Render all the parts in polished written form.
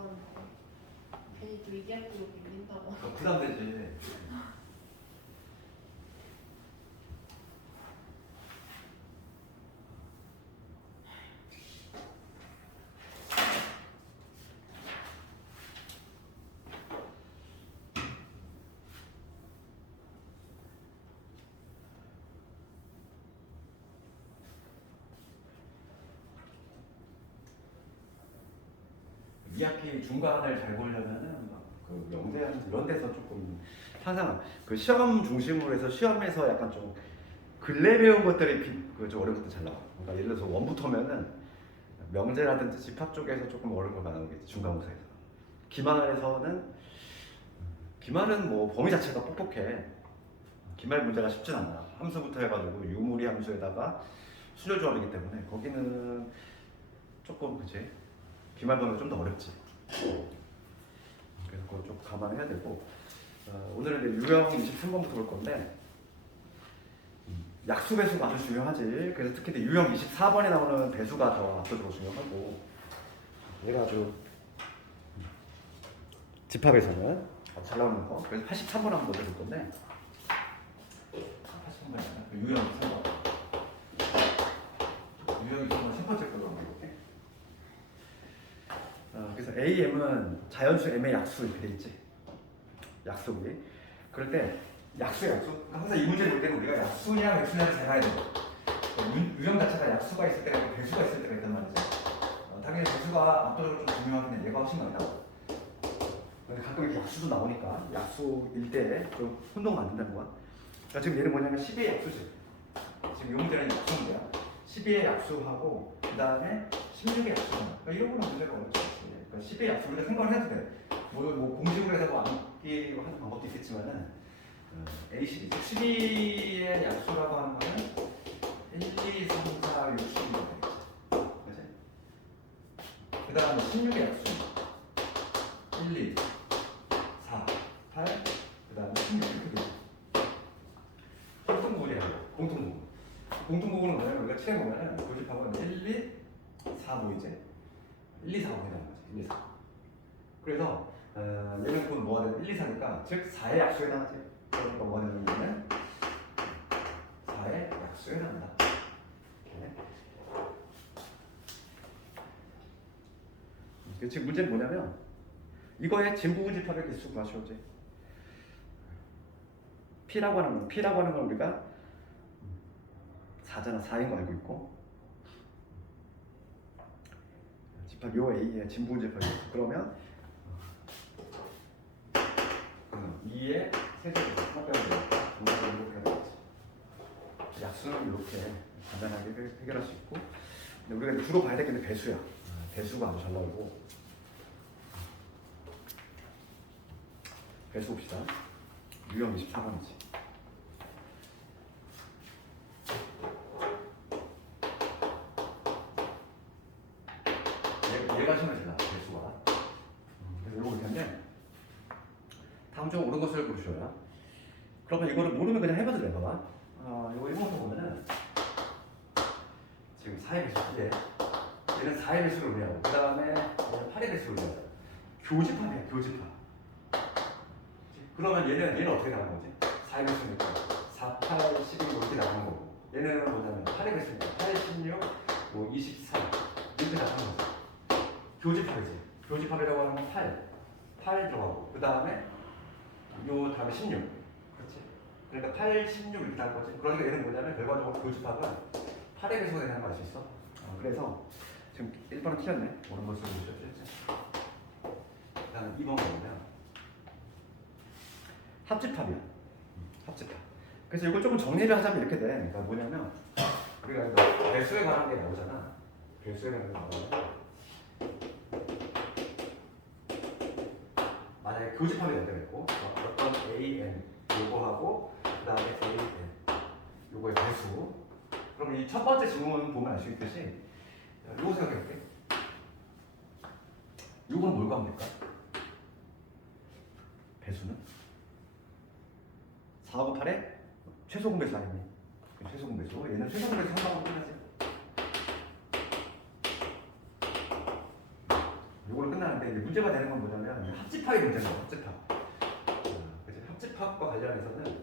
이건 괜히 또 얘기하고 밀린다고. 부담되지. ERP 중간을 잘 보려면은 그 영재한 이런 데서 조금 항상 그 시험 중심으로 해서 시험에서 약간 좀 근래 배운 것들이 좀 어려운 것도 잘 나와. 그러니까 예를 들어서 원부터면은 명제라든지 집합 쪽에서 조금 어려운 거 나오겠지 중간고사에서. 기말은 뭐 범위 자체가 뻑뻑해. 기말 문제가 쉽진 않아. 함수부터 해가지고 유무리 함수에다가 수열 조합이기 때문에 거기는 조금 그치. 기말번호가 좀 더 어렵지. 그래서 그거 좀 감안해야 되고 오늘은 이제 유형 23번부터 볼 건데 약수 배수가 아주 중요하지. 그래서 특히 이제 유형 24번에 나오는 배수가 더 압도적으로 중요하고 얘가 아주 집합에서는 잘 나오는 거. 그래서 83번 한번 먼저 볼 건데 83번이 아니라 유형 23번 유형 23번 첫 번째 걸로 한번 볼게. 그래서 AM은 자연수 M의 약수 이렇게 돼 있지. 약수이. 그럴 때 약수의 약수. 항상 이 문제를 볼 때는 우리가 약수냐 백수냐를 잘 봐야 돼. 유형 자체가 약수가 있을 때가 있고 배수가 있을 때가 있단 말이지. 당연히 배수가 압도적으로 좀 중요하긴 해. 얘가 훨씬 많이 나와. 근데 가끔 이렇게 약수도 나오니까 약수일 때 좀 혼동 만든다는 거야. 그러니까 지금 얘는 뭐냐면 12의 약수지. 지금 이 문제는 약수인데요. 12의 약수하고 그 다음에 16의 약수. 그러니까 이런 거는 문제가 없지. 그러니까 10의 약수 우리가 생각을 해도 돼. 뭐 공식으로 해서 뭐 암기로 하는 방법도 있겠지만은 A12, 12의 약수라고 하는 거는 1, 2, 3, 4, 6, 10이 되겠지. 그치? 그 다음에 16의 약수 1, 2, 4, 8, 그 다음에 16 이렇게 되죠. 공통부분이에요. 공통부분. 공통부분은 뭐냐면 우리가 칠해 보면은 고집합은 1, 2, 4, 5이제 1, 2, 4, 5이 나온 거지. 1, 2, 4. 그래서 얘는 곧 뭐가 되는 1, 2, 4니까 즉 4의 약수에 해당하지. 그러니까 뭐가 되는 얘는 4의 약수에 해당한다. 이렇게. 지금 문제는 뭐냐면 이거의 진부분 집합의 개수 구하시오지. P라고 하는 건 우리가 4잖아. 4인 거 알고 있고 집합 요 A의 진부분 집합이 그러면 2의 세제곱 합병을 되니까 분모를 이렇게 해야지. 약수는 이렇게 간단하게 해결할 수 있고 근데 우리가 주로 봐야 될 게 배수야. 배수가 아주 잘 나오고 배수 봅시다. 유형 24번이지. 얘가 시험에 잘 나와. 배수가. 그래서 이거 이렇게 다음 중 옳은 것을 고르셔야. 그러면 이거를 모르면 그냥 해봐도 돼. 봐봐. 이거 1번부터 보면은 지금 4의 배수인데 얘는 4의 배수를 우리하고 그 다음에 8의 배수를 우리하고 교집합이야. 교집합. 그러면 얘는 어떻게 나가는 거지? 4의 배수니까 4, 8, 12 이렇게 나가는 거고 얘는 뭐냐면 8의 배수니까 8, 16, 뭐 24 이렇게 나가는 거지. 교집합이지. 교집합이라고 하는 건 8 들어가고 그 다음에 요 다음에 16. 그렇지? 그러니까 8, 16 이렇게 나올 거지. 그러니까 얘는 뭐냐면 결과적으로 교집합은 8의 배수가 되는 거 알 수 있어? 그래서 지금 1번은 틀렸네. 옳은 것을 보셨죠? 그 다음에 2번 보면 합집합이야. 합집합. 그래서 이걸 조금 정리를 하자면 이렇게 돼. 그러니까 뭐냐면 우리가 이거 배수에 관한 게 나오잖아. 배수에 관한 게 나오잖아. 만약에 교집합이 연결했고 어떤 AN 요거하고 그 다음에 AN 요거의 배수 그럼 이 첫 번째 질문 보면 알 수 있듯이 요거 생각해볼게. 요건 뭘 구하면 될까? 배수는 4하고 8의 최소공배수 아니니? 최소공배수 얘는 최소공배수 한방으로 끝나지. 요걸로 끝나는 하는데 이제 문제가 되는 건 뭐냐면 합집합이 문제인 거예요. 합집합. 그래서 합집합과 관련해서는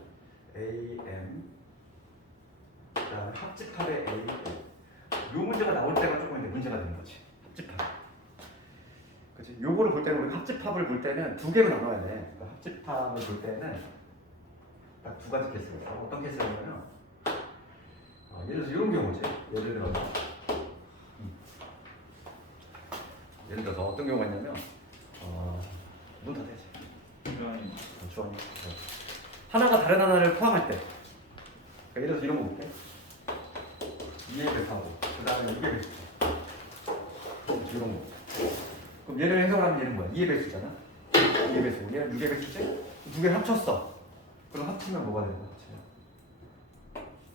AM 그다음에 합집합의 AM 요 문제가 나올 때가 조금 이제 문제가 되는 거지. 합집합. 그렇지? 요거를 볼 때는 우리 합집합을 볼 때는 두 개로 나눠야 돼. 그러니까 합집합을 볼 때는 딱 두 가지 케이스가 있어. 어떤 케이스가 있냐면 예를 들어서 이런 경우지. 예를 들어서 어떤 경우가 있냐면 문 닫아야지. 주원이. 하나가 다른 하나를 포함할 때. 그러니까 예를 들어서 이런 거 볼게. 2의 배수하고 그 다음에 2의 배수. 이런 거. 그럼 얘를 해석하면 얘는 뭐야? 2의 배수잖아. 2의 배수. 얘는 6의 배수지? 두 개 합쳤어. 그럼 합치면 뭐가 되는 거야?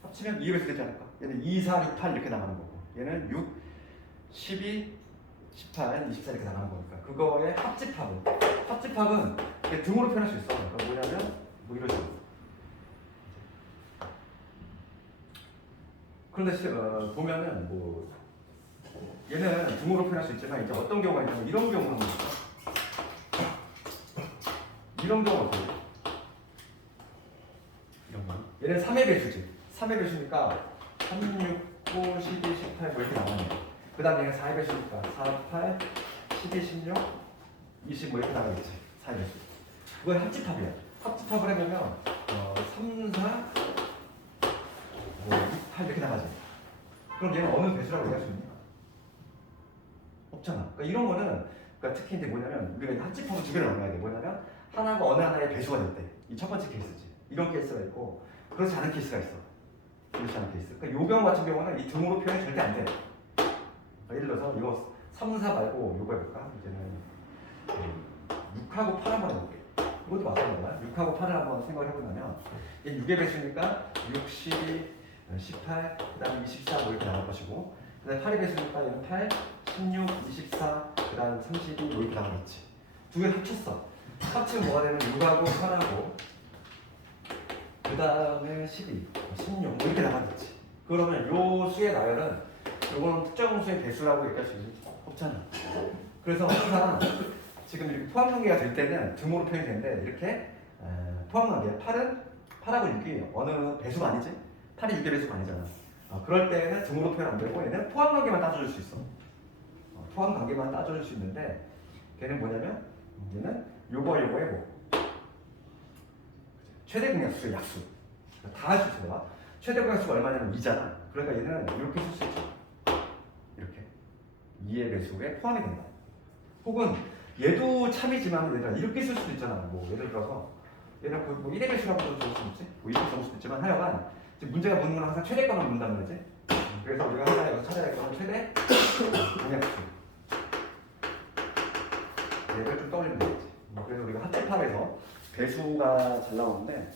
합치면 2의 배수 되지 않을까? 얘는 2, 4, 6, 8 이렇게 나가는 거고 얘는 6, 12, 18, 24 이렇게 나가는 거니까 그거의 합집합은 이렇게 등으로 표현할 수 있어. 그러니까 뭐냐면 뭐 이런 식으로. 그런데 보면은 뭐 얘는 등으로 표현할 수 있지만 이제 어떤 경우가 있냐면 이런 경우는 이런 경우가 어때요? 이런 거. 얘는 3의 배수지. 3의 배수니까 3, 6, 9, 12, 18 뭐 이렇게 나가네. 그 다음에 얘는 4의 배수니까 4, 8, 12, 16, 20 뭐 이렇게 나가겠지. 4의 배수. 그건 합집합이야. 합집합을 해보면 3, 4, 뭐 6, 8 이렇게 나가지. 그럼 얘는 어느 배수라고 얘기할 수 있니? 없잖아. 그러니까 이런 거는 그러니까 특히 이제 뭐냐면 우리가 합집합을 두 개를 나눠야 돼. 뭐냐면 하나가 어느 하나의 배수가 될 때. 이 첫 번째 케이스지. 이런 케이스가 있고 그렇지 않은 케이스가 있어. 그렇지 않은 케이스. 그러니까 요 경우 같은 경우는 이 등으로 표현이 절대 안 돼. 그러니까 예를 들어서 이거 3, 4 말고 요거 해볼까? 이제는 6하고 8 한번 해볼게. 이것도 마찬가지야. 6하고 8을 한번 생각을 해보면 얘 6의 배수니까 6, 12, 18, 그 다음에 24 뭐 이렇게 나갈 것이고 그 다음에 8의 배수니까 얘는 8, 16, 24, 그 다음 32 뭐 이렇게 나가겠지. 두 개를 합쳤어. 합치면 뭐가 되면 6하고 8하고 그 다음에 12, 16 뭐 이렇게 나가겠지. 그러면 요 수의 나열은 요거는 특정 수의 배수라고 얘기할 수 있는 없잖아. 그래서 항상 지금 이렇게 포함관계가 될 때는 등으로 표현이 되는데 이렇게 포함관계 8하고 6이 어느 배수가 아니지? 8이 6의 배수가 아니잖아. 그럴 때는 등으로 표현 안 되고 얘는 포함관계만 따져줄 수 있어. 포함관계만 따져줄 수 있는데 걔는 뭐냐면 얘는 요거의 뭐 최대 공약수의 약수 다 할 수 있어. 내가 최대 공약수가 얼마냐면 2잖아. 그러니까 얘는 이렇게 쓸 수 있죠. 이렇게 2의 배수에 포함이 된다. 혹은 얘도 참이지만 얘들아 이렇게 쓸 수도 있잖아. 뭐 예를 들어서 얘는 뭐 1의 배수라고도 적을 수 있지. 뭐 이렇게 적을 수도 있지만 하여간 지금 문제가 묻는 건 항상 최대값만 묻는다는 거지. 그래서 우리가 하나 여기서 찾아야 할 거는 최대 공약수. 얘를 좀 떠올리면 되겠지. 그래서 우리가 합집합에서 배수가 잘 나오는데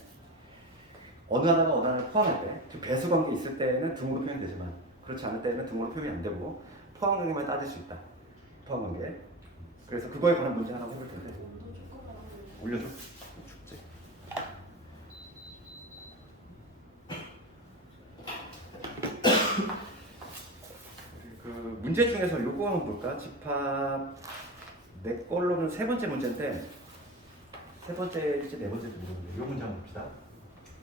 어느 하나가 어느 하나를 포함할 때, 즉 배수 관계 있을 때는 등으로 표현되지만 그렇지 않을 때는 등으로 표현이 안 되고 포함 관계만 따질 수 있다. 포함 관계. 그래서 그거에 관한 문제 하나 해볼 텐데. 올려줘. 춥지. 그 문제 중에서 요거 한번 볼까? 집합 내 걸로는 세 번째 문제인데 세 번째일지 네 번째일지 모르겠는데 이 문제 한번 봅시다.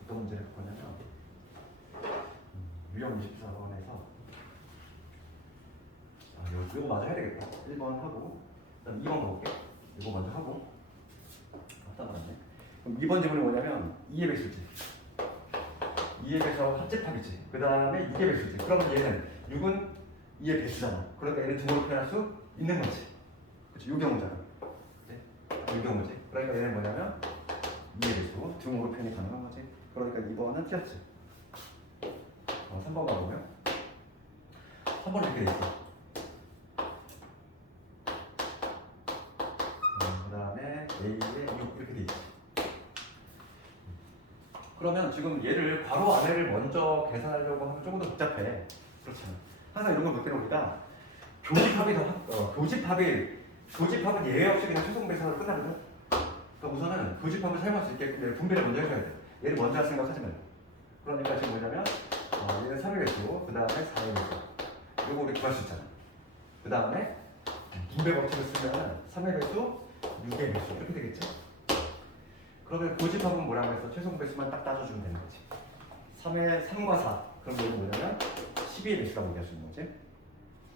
어떤 문제를 볼 거냐면 유형 24번에서 이거 마저 해야 되겠다. 1번 하고 그다음 2번 가볼게. 이거 먼저 하고 답답하네. 그럼 2번 질문이 뭐냐면 2의 배수지. 2의 배수하고 합집합이지. 그 다음에 2의 배수지. 그러면 얘는 6은 2의 배수잖아. 그러니까 얘는 등으로 표현할 수 있는 거지. 그렇지? 이 경우잖아. 이 경우지. 그러니까 얘는 뭐냐면 2의 배수 등으로 표현이 가능한 거지. 그러니까 2번은 틀렸지. 3번 가보면 3번은 이렇게 돼 있어. 그 다음에 A에 6 이렇게 돼 있어. 그러면 지금 얘를 괄호 안에를 먼저 계산하려고 하면 조금 더 복잡해. 그렇잖아. 항상 이런 걸 볼 때는 우리가 교집합은 예외 없이 그냥 최종 배선으로 끝나거든. 그러니까 우선은 교집합을 사용할 수 있게끔 얘를 분배를 먼저 해줘야 돼. 얘를 먼저 할 생각하지 말고. 그러니까 지금 뭐냐면 얘는 3의 배수, 그 다음에 4의 배수. 이거 우리 구할 수 있잖아. 그 다음에 2배 법칙을 쓰면 3의 배수, 6의 배수 이렇게 되겠죠? 그러면 고집합은 뭐라고 해서 최소 배수만 딱 따져주면 되는 거지. 3의 3과 4. 그럼 얘는 뭐냐면 12의 배수라고 얘기할 수 있는 거지.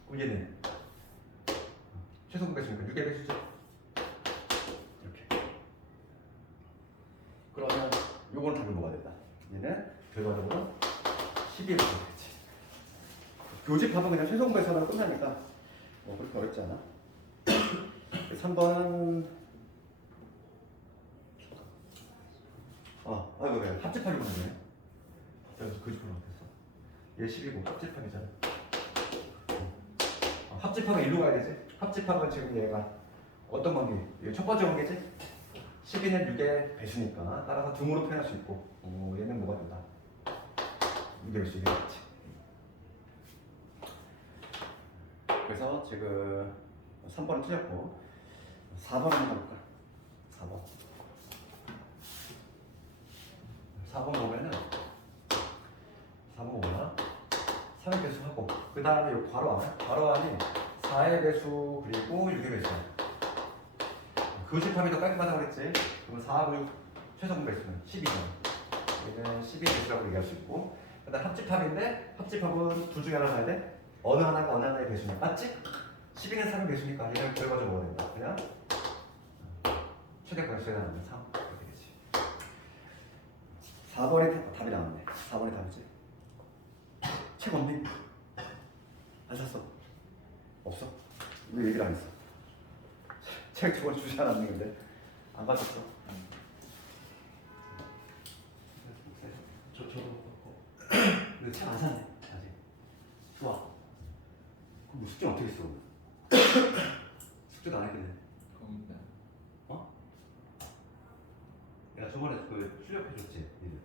그럼 얘는 최소 배수니까 6의 배수죠. 이렇게. 그러면 요건 답이 뭐가 된다? 얘는 결과적으로 12의 배수가 되지. 교집합은 그냥 최소 배수하면 끝나니까 뭐 그렇게 어렵지 않아. 3번은 아이고 왜 합집합이 문제네. 여기서 교집합이 못했어. 얘 10이고 합집합이잖아. 합집합은 일로 가야 되지. 합집합은 지금 얘가 어떤 관계? 얘 첫 번째 관계지. 12는 6의 배수니까 따라서 등으로 표현할 수 있고 얘는 뭐가 된다? 6의 배수 이겠지. 그래서 지금 3번은 틀렸고 4번 한번 가볼까? 4번. 4번 보면은 4번 뭐야? 3의 배수하고 그 다음에 요 괄호 안에 4의 배수 그리고 6의 배수야. 교집합이 더 깔끔하다고 그랬지? 그러면 4 그리고 최소분 배수는 12잖아. 얘는 12의 배수라고 얘기할 수 있고 그 다음 합집합인데 합집합은 둘 중에 하나 가야 돼? 어느 하나가 어느 하나의 배수냐 맞지? 12는 3의 배수니까 얘는 결과적으로 뭐가 된다? 그냥 최대 배수에 나오면 3 이렇게 되겠지. 4번에 답이 나왔네. 4번에 답이지. 책 없니? 안 샀어? 없어? 왜 얘기를 안 했어? 책 저번 주지 않았는데 안 가졌어? 저도 그렇고 근데 책 안 샀네 아직. 좋아. 그럼 뭐 숙제는 어떻게 써? 숙제도 안 했겠네. 어? 내가 저번에 그 출력해줬지 니들.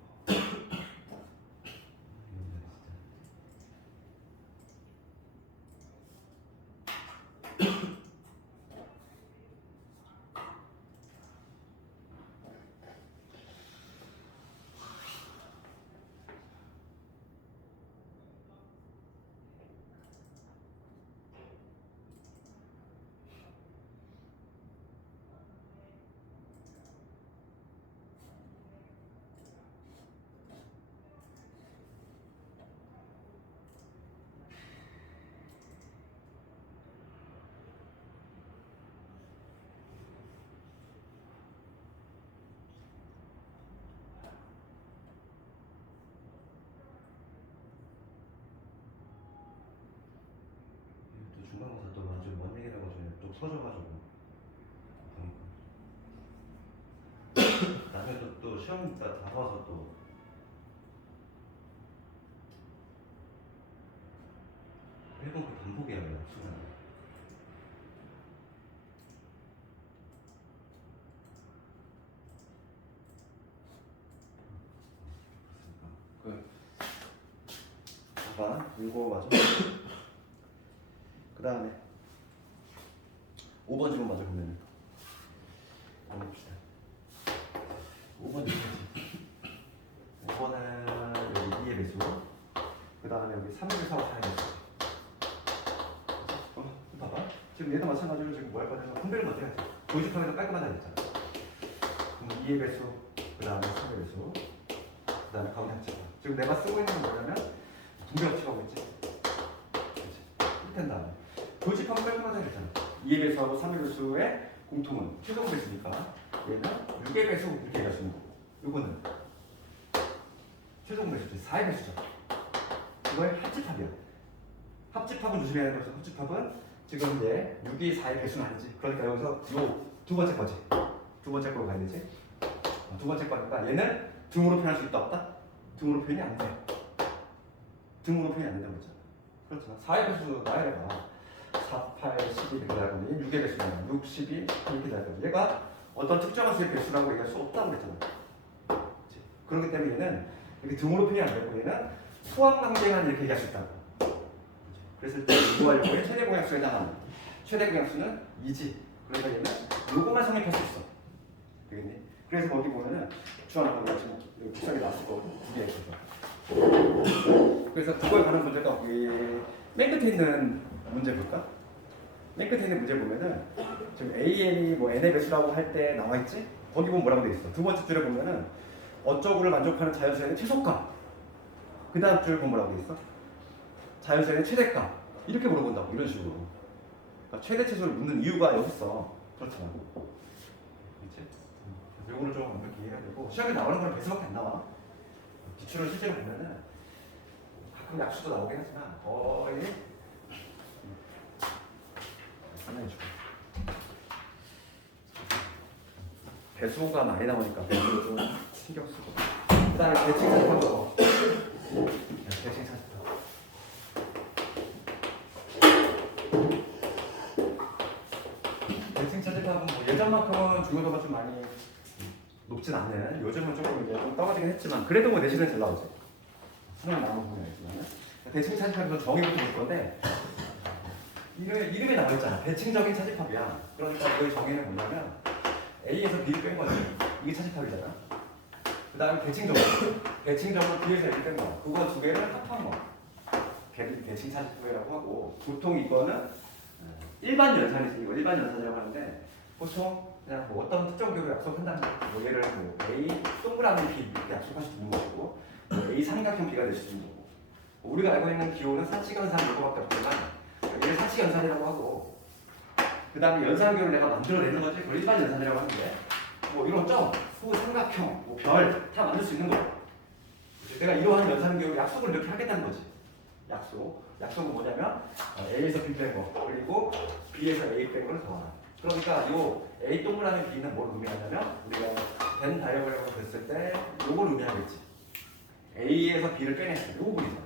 중간고사 또 아주 먼 얘기라고 또 터져가지고 나중에 또 시험 다 봐서 또 일본 그 반복이야 그냥 순간. 그 봐봐 이거 맞아. 그 다음에 5번 질문 맞아 보면은 한번 봅시다. 5번 질문이지. 5번은 여기 2의 배수 그 다음에 여기 3의 배수하고 4의 배수. 봐봐 지금 얘도 마찬가지로 지금 뭐 할 거냐면 분배를 먼저 해야지. 교집합에서 깔끔하다 했잖아. 그럼 2의 배수 그 다음에 3의 배수 그 다음에 가운데 합치고 지금 내가 쓰고 있는 건 뭐냐면 분배 합치라고 했지. 그렇지. 끝한 다음에 교집합은 깔끔하다 했잖아. 2의 배수하고 3의 배수의 공통은 최소 배수니까 얘는 6의 배수 이렇게 얘기할 수 있는 거고 요거는 최소 배수지 4의 배수죠. 이거의 합집합이야. 합집합은 조심해야 되는 거죠. 합집합은 지금 이제 6이 4의 배수는 아니지. 그러니까 여기서 요 두 번째 거지. 두 번째 거로 가야 되지. 두 번째 거니까 얘는 등으로 표현할 수 있다 없다? 등으로 표현이 안 돼. 등으로 표현이 안 된다고 했잖아. 그렇잖아. 4의 배수 나열해봐. 4, 8, 12 이렇게 나열하면 6의 배수는 6, 12 이렇게 나열하면 얘가 어떤 특정한 수의 배수라고 얘기할 수 없다고 그랬잖아. 그렇지? 그렇기 때문에 얘는 이렇게 등으로 표현이 안 되고 얘는 수학낭제만 이렇게 얘기할 수 있다고. 그랬을 때 이거 하려고 해 최대 공약수에 해당하는 최대 공약수는 2지. 그러니까 얘는 요거만 성립할 수 있어. 되겠니? 그래서 거기 보면은 주하나 보면 지금 여기 책상에 나왔을 거거든. 두 개 있어서. 그래서 그걸 가는 문제가 여기 맨 끝에 있는 문제 볼까? 맨 끝에 있는 문제 보면은 지금 AN이 뭐 n의 배수라고 할 때 나와 있지? 거기 보면 뭐라고 돼 있어? 두 번째 줄에 보면은 어쩌고를 만족하는 자연수의 최소값. 그 다음 줄 보면 뭐라고 돼 있어? 자연수의 최대값. 이렇게 물어본다고 이런 식으로. 그러니까 최대 최소를 묻는 이유가 여기 있어. 그렇잖아. 그렇지? 그래서 이거를 좀 완벽히 이해해야 되고 시험에 나오는 건 배수밖에 안 나와. 기출을 실제로 보면은 가끔 약수도 나오긴 하지만 거의 하나의 주 배수가 많이 나오니까 배수를 좀 신경 쓰고 그 다음에 대칭 차집하고 대칭 차집하고 대칭 차집하고 뭐 예전만큼은 중요도가 좀 많이 높진 않는 요즘은 조금 이제 좀 떨어지긴 했지만 그래도 뭐 내신은 잘 나오지 수능 나오는 부분이 있지만 대칭 차집합에서 정의부터 볼 건데 이름에 나와 있잖아. 대칭적인 차집합이야. 그러니까 그 정의는 뭐냐면 A에서 B를 뺀 거지. 이게 차집합이잖아. 그 다음에 대칭적으로 B에서 A를 뺀 거. 그거 두 개를 합한 거. 대칭 차집합이라고 하고 보통 이거는 일반 연산이지. 이거 일반 연산이라고 하는데 보통 그냥 뭐 어떤 특정 기호를 약속한다는 거. 뭐 예를 뭐 A 동그라미 B 이렇게 약속할 수도 있는 것이고 뭐 A 삼각형 B가 될 수도 있는 거고 우리가 알고 있는 기호는 사칙연산 이거밖에 없지만 얘를 사칙연산이라고 하고 그 다음에 연산기호를 내가 만들어내는 거지 그걸 일반 연산이라고 하는데 뭐 이런 점, 후, 삼각형, 뭐 별 다 만들 수 있는 거야. 내가 이러한 연산기호 약속을 이렇게 하겠다는 거지. 약속은 뭐냐면 A에서 B 뺀 거 그리고 B에서 A 뺀 걸 더하라. 그러니까 이 A 동그라미 B는 뭘 의미하냐면 우리가 벤 다이어그램으로 됐을 때 요걸 의미하겠지. A에서 B를 빼냈어. 요거 보이잖아.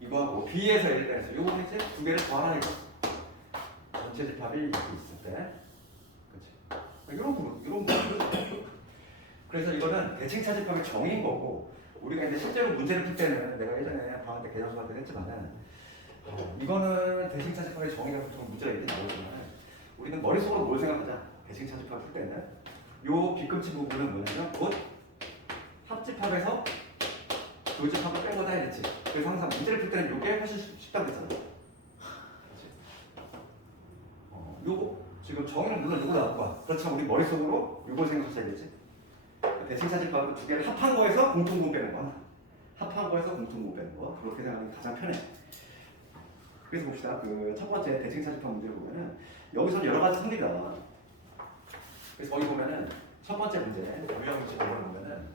이거하고 B에서 A를 빼냈어. 요거 이제 두 개를 더하라 이거. 전체 집합이 이렇게 있을 때, 그렇지? 이런 부분. 그래서 이거는 대칭 차집합의 정의인 거고, 우리가 이제 실제로 문제를 풀 때는 내가 예전에 방학 때 개념수할 때 했지만은, 이거는 대칭 차집합의 정의가 보통 문제가 이렇게 나오지만, 우리는 머릿속으로 뭘 생각하자? 대칭 차집합 풀 때는 요 뒤꿈치 부분은 뭐냐면 곧 합집합에서 교집합을 뺀 거다 했지. 그래서 항상 문제를 풀 때는 요게 훨씬 쉽다고 했잖아. 요거 지금 정의는 물론 요거 나올 거야. 그렇지만 우리 머릿속으로 요걸 생각하셔야겠지. 대칭 차집합은 두 개를 합한 거에서 공통분 빼는 거. 합한 거에서 공통분 빼는 거. 그렇게 생각하는 게 가장 편해. 그래서 봅시다. 그 첫 번째 대칭 차집합 문제를 보면은 여기서는 여러 가지 성립이다. 그래서 거기 보면은 첫 번째 문제 유형 문제 보면은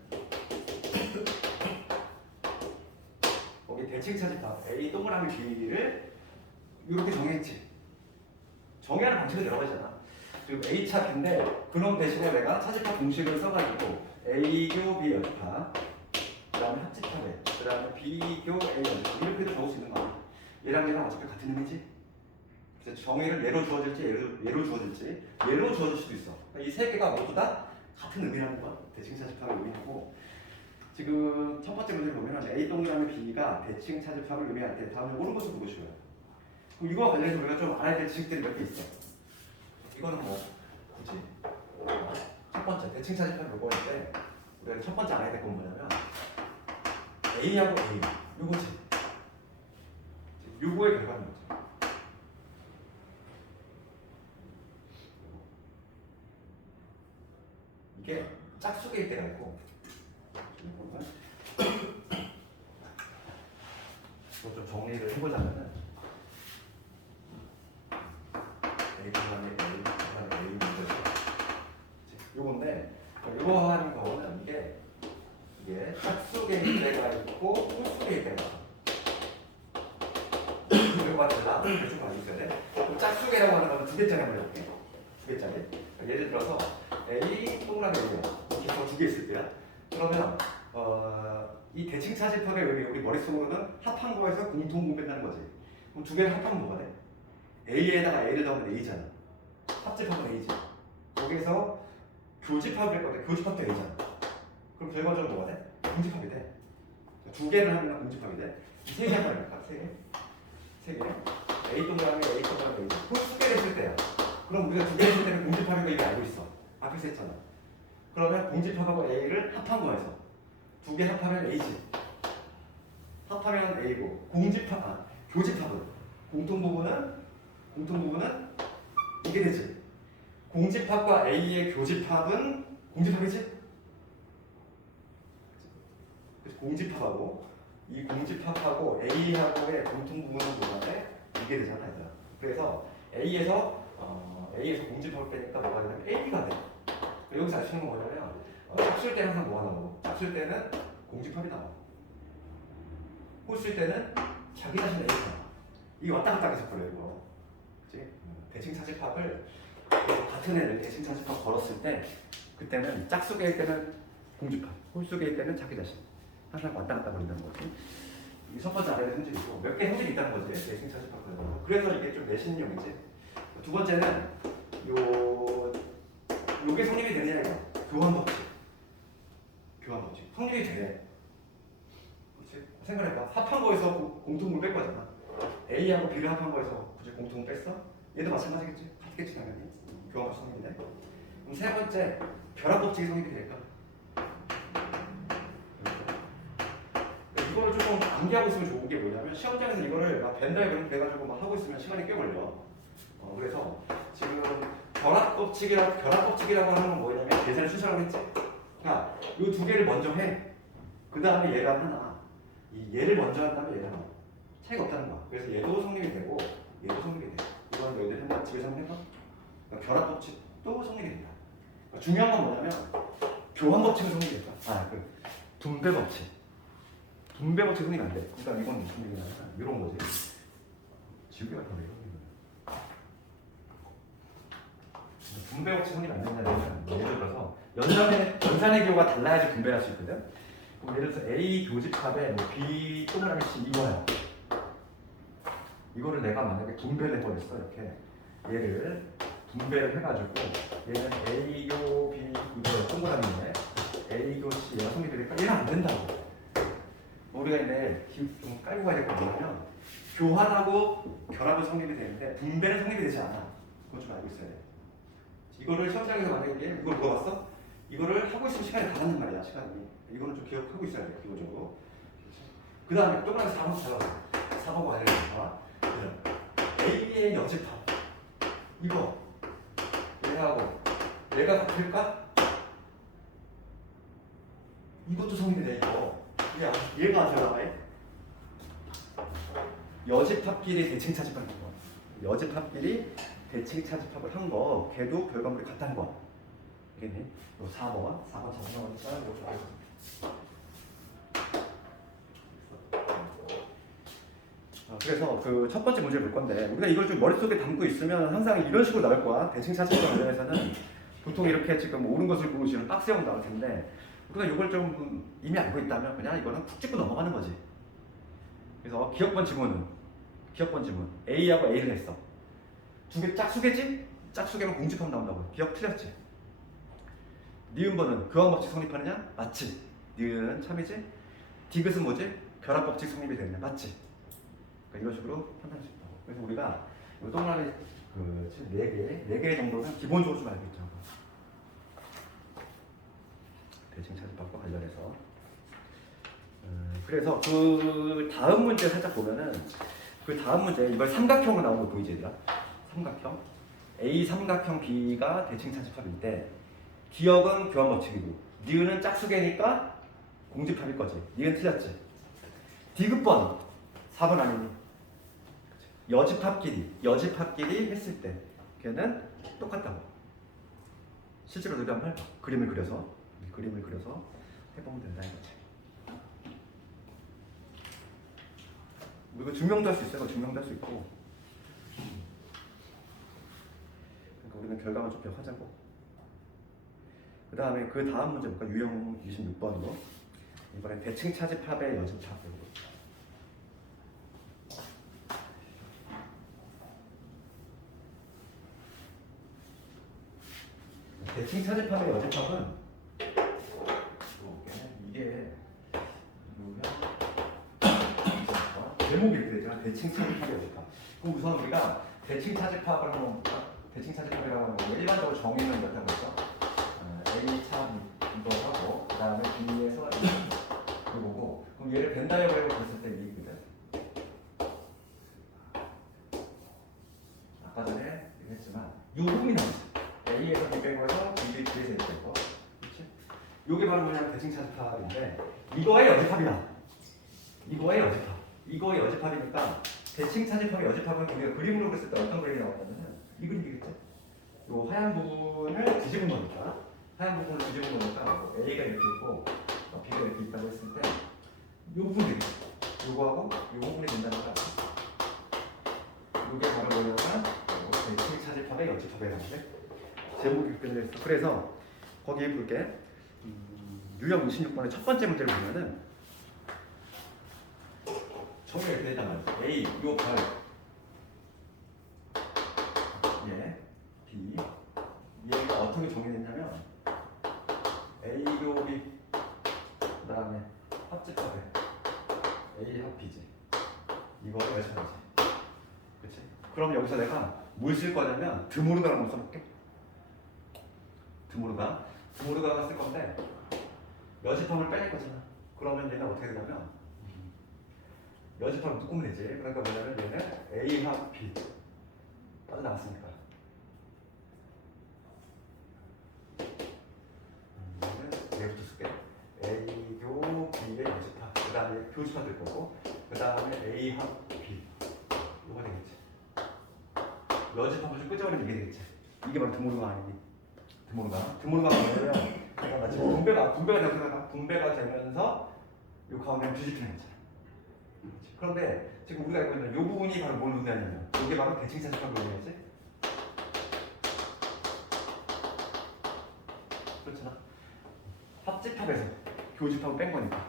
거기 대칭 차집합 A 동그라미 B를 이렇게 정했지. 정의하는 방식은 여러 가지잖아. 지금 A차 B인데 그놈 대신에 내가 차집합 공식을 써가지고 A교 B 연집합 그 다음에 합집합에 그 다음에 B교 A 연집합 이렇게도 적을 수 있는 거야. 얘랑 얘랑 어차피 같은 의미지. 그래서 정의를 예로 주어질지 예로 주어질지 예로 주어질 수도 있어. 그러니까 이 세 개가 모두 다 같은 의미라는 거야. 대칭 차집합의 의미고 지금 첫 번째 문제를 보면 A 동그라미 B가 대칭 차집합을 의미할 때 다음에 옳은 것을 보고 싶어요. 그럼 이거와 관련해서 우리가 좀 알아야 될 지식들이 몇 개 있어. 이거는 뭐 굳이 첫 번째 대칭 차집합 요거인데 우리가 첫 번째 알아야 될 건 뭐냐면 A하고 A 요거지. 요거의 결과는 뭐지? 이게 짝수일 때가 있고 이거 좀 정리를 해보자면은 A 분란의 A 분란의 A 문제죠. 요건데 이러한 거는 이게 짝수계일 때가 있고 홀수계일 때가 이거가 달라. 대충 알고 있어야 돼. 짝수계라고 하는 거는 두 개짜리 한번 해볼게. 두 개짜리. 예를 들어서 A 동그라미 A가 두 개 있을 때야. 그러면 이 대칭 차집합의 의미 우리 머릿속으로는 합한 거에서 공통분 뺀다는 거지. 그럼 두 개를 합하면 뭐가 돼? A에다가 A를 더하면 A잖아. 합집합은 A지. 거기에서 교집합을 할 건데 교집합도 A잖아. 그럼 결과적으로 뭐가 돼? 공집합이 돼. 두 개를 하면 공집합이 돼. 세 개 하니까 세 개. 세 개. A 동그라미 A 동그라미 A. 두 개를 했을 때야. 그럼 우리가 두 개를 했을 때는 공집합인 거 이미 알고 있어. 앞에서 했잖아. 그러면 공집합하고 A를 합한 거에서 두 개 합하면 A지. 합하면 A고 교집합은 공통 부분은 공통부분은 이게 되지. 공집합과 A의 교집합은 공집합이지? 그래서 공집합하고 이 공집합하고 A하고의 공통부분은 뭐가 돼? 이게 되잖아, 얘들아. 그래서 A에서 공집합을 빼니까 뭐가 되냐면 A가 돼. 여기서 알 수 있는 건 뭐냐면 짝수일 때는 항상 뭐가 나오고 짝수일 때는 공집합이 나와. 홀수일 때는 자기 자신 A가 나와. 이게 왔다 갔다 해서 그래 이거. 그치? 대칭차집합을 같은 애를 대칭차집합 걸었을 때 그때는 짝수개일 때는 공집합, 홀수개일 때는 자기 자신. 항상 왔다 갔다 버린다는 거지. 이 첫 번째 알아야 될 성질이고 몇 개 성질이 있다는 거지. 대칭차집합 걸고. 그래서 이게 좀 내신용이지. 두 번째는 요게 성립이 되느냐 이거. 교환법칙. 교환법칙. 성립이 돼. 그렇지? 생각해봐. 합한 거에서 공통을 뺄 거잖아. A하고 B를 합한 거에서 굳이 공통을 뺐어? 얘도 마찬가지겠지? 같겠지 당연히. 교환법칙 성립이네. 그럼 세 번째 결합법칙이 성립이 될까? 이거를 조금 암기하고 있으면 좋은 게 뭐냐면 시험장에서 이거를 막 벤다이그램 돼가지고 막 하고 있으면 시간이 꽤 걸려. 그래서 지금 결합법칙이라고 하는 건 뭐냐면 계산을 순서라고 했지. 그러니까 이 두 개를 먼저 해. 그 다음에 얘가 하나. 이 얘를 먼저 한 다음에 얘를 하나. 차이가 없다는 거야. 그래서 얘도 성립이 되고 얘도 성립이 돼. 이건 너희들 한번 집에서 한번 해봐. 그러니까 결합법칙도 성립이 된다. 그러니까 중요한 건 뭐냐면 교환법칙은 성립이 된다. 분배법칙. 분배법칙 성립이 안 돼. 그러니까 이건 무슨 얘기냐면 이런 거지. 지우개 같은 거 이런 거. 분배법칙 성립이 안 된다면 예를 들어서 연산의 교가 달라야지 분배할 수 있거든. 그럼 예를 들어서 A 교집합에 B 동그라미 C 이거야. 이거를 내가 만약에 분배를 해버렸어. 이렇게 얘를 분배를 해가지고 얘는 A교 B 이거 동그라미인데 A교 C 얘가 성립이 되니까 얘는 안 된다고. 우리가 이제 좀 깔고 가야 될 거 뭐냐면 교환하고 결합은 성립이 되는데 분배는 성립이 되지 않아. 그거 좀 알고 있어야 돼. 이거를 시험장에서 만약에 이걸 물어봤어? 이거를 하고 있으면 시간이 다르는 말이야. 시간이. 이거는 좀 기억하고 있어야 돼. 기본적으로. 그 다음에 동그라미 4번 찾아봐. 4번 과제를 봐봐. A의 여집합. 이거 얘하고 얘가 같을까? 이것도 성립이 돼 이거. 얘가 안 들어가네. 여집합끼리 대칭차집합을 한 거. 여집합끼리 대칭차집합을 한 거. 걔도 결과물이 같다는 거야. 알겠니? 요 4번 찾아보니까 이거 그래서 그 첫 번째 문제를 볼 건데 우리가 이걸 좀 머릿속에 담고 있으면 항상 이런 식으로 나올 거야. 대칭차집합 관련해서는 보통 이렇게 지금 옳은 것을 고르시는 박스형 나올 텐데 우리가 이걸 좀 이미 알고 있다면 그냥 이거는 푹 찍고 넘어가는 거지. 그래서 기억번 지문 A하고 A를 했어. 두 개 짝수개지? 짝수개면 공집합 나온다고. 기억 틀렸지? 니은번은 교환법칙 성립하느냐? 맞지? 니은 참이지? 디귿은 뭐지? 결합법칙 성립이 되느냐? 맞지? 그러니까 이런 식으로 판단할 수 있다고. 그래서 우리가 이 동그라미 네 개 정도는 기본적으로 좀 알고 있죠. 대칭차집합과 관련해서. 그래서 그 다음 문제 살짝 보면은 그 다음 문제 이번 삼각형으로 나온 거 보이지 얘들아? 삼각형 A 삼각형 B가 대칭차집합일 때 기억은 교환법칙이고 니은은 짝수개니까 공집합일 거지. 니은 틀렸지? 디귿번 4번 아니니? 여집합끼리 했을 때 걔는 똑같다고. 실제로 너희도 한번 해봐. 그림을 그려서 해보면 된다 이거지. 우리가 증명도 할 수 있어요. 증명도 할 수 있고. 그러니까 우리는 결과만 좀 기억하자고. 그 다음에 그 다음 문제 볼까? 유형 26번으로. 이번엔 대칭차집합의 여집합. 대칭차집합의 여집합은 이게 제목이 이렇게 되잖아. 대칭차집합의 여집합. 그럼 우선 우리가 대칭차집합을 하면 대칭차집합이라고 하는 거 일반적으로 정의는 몇 단 거죠? A 참 이거 하고 그 다음에 B에서 이거고 그럼 얘를 벤다이어그램으로 봤을 때 이거거든. A에서 B 뺀 거에서 B, B에서 A 뺀 거. 그렇지? 요게 바로 뭐냐면 대칭 차집합인데 이거의 여집합이다. 이거의 여집합. 이거의 여집합이니까 대칭 차집합의 여집합은 우리가 그림으로 그렸을 때 어떤 그림이 나오냐면 이 그림이겠죠? 요 하얀 부분을 뒤집은 거니까 하얀 부분을 뒤집은 거니까 뭐 A가 이렇게 있고 B가 이렇게 있다고 했을 때 요 부분이 되겠죠? 요거하고 요 부분이 된다니까 요게 바로 뭐냐면 대칭 차집합의 여집합이라는 게 제목이 그렇게 되어 있어. 그래서 거기에 볼게 유형 26번의 첫 번째 문제를 보면은 정의가 이렇게 됐단 말이야. A 요 발 예, B 얘가 어떻게 정의됐냐면 A 요 B 그 다음에 합집합에 A 합 B지 이거를 여집합이지. 그치? 그럼 여기서 내가 뭘 쓸 거냐면 드모르가를 한번 써볼게. 드모르가가 쓸 건데 여집합을 빼낼 거잖아. 그러면 얘는 어떻게 되냐면 여집합을 묶으면 되지. 그러니까 뭐냐면 얘는 A 합 B 빠져나갔으니까 얘는 얘부터 쓸게. A 교 B의 여집합 그 다음에 교집합 될 거고 그 다음에 A 합 B 이거 되겠지. 여집합을 좀 끄집어내면 이게 되겠지. 이게 바로 드모르가 아니니? 드모르가가 뭐냐면 내가 지금 분배가 되면서 이 가운데는 뒤집히는 거잖아. 그런데 지금 우리가 알고 있는 이 부분이 바로 뭘 의미하냐면 이게 바로 대칭 차집합을 의미하지. 그렇잖아. 합집합에서 교집합을 뺀 거니까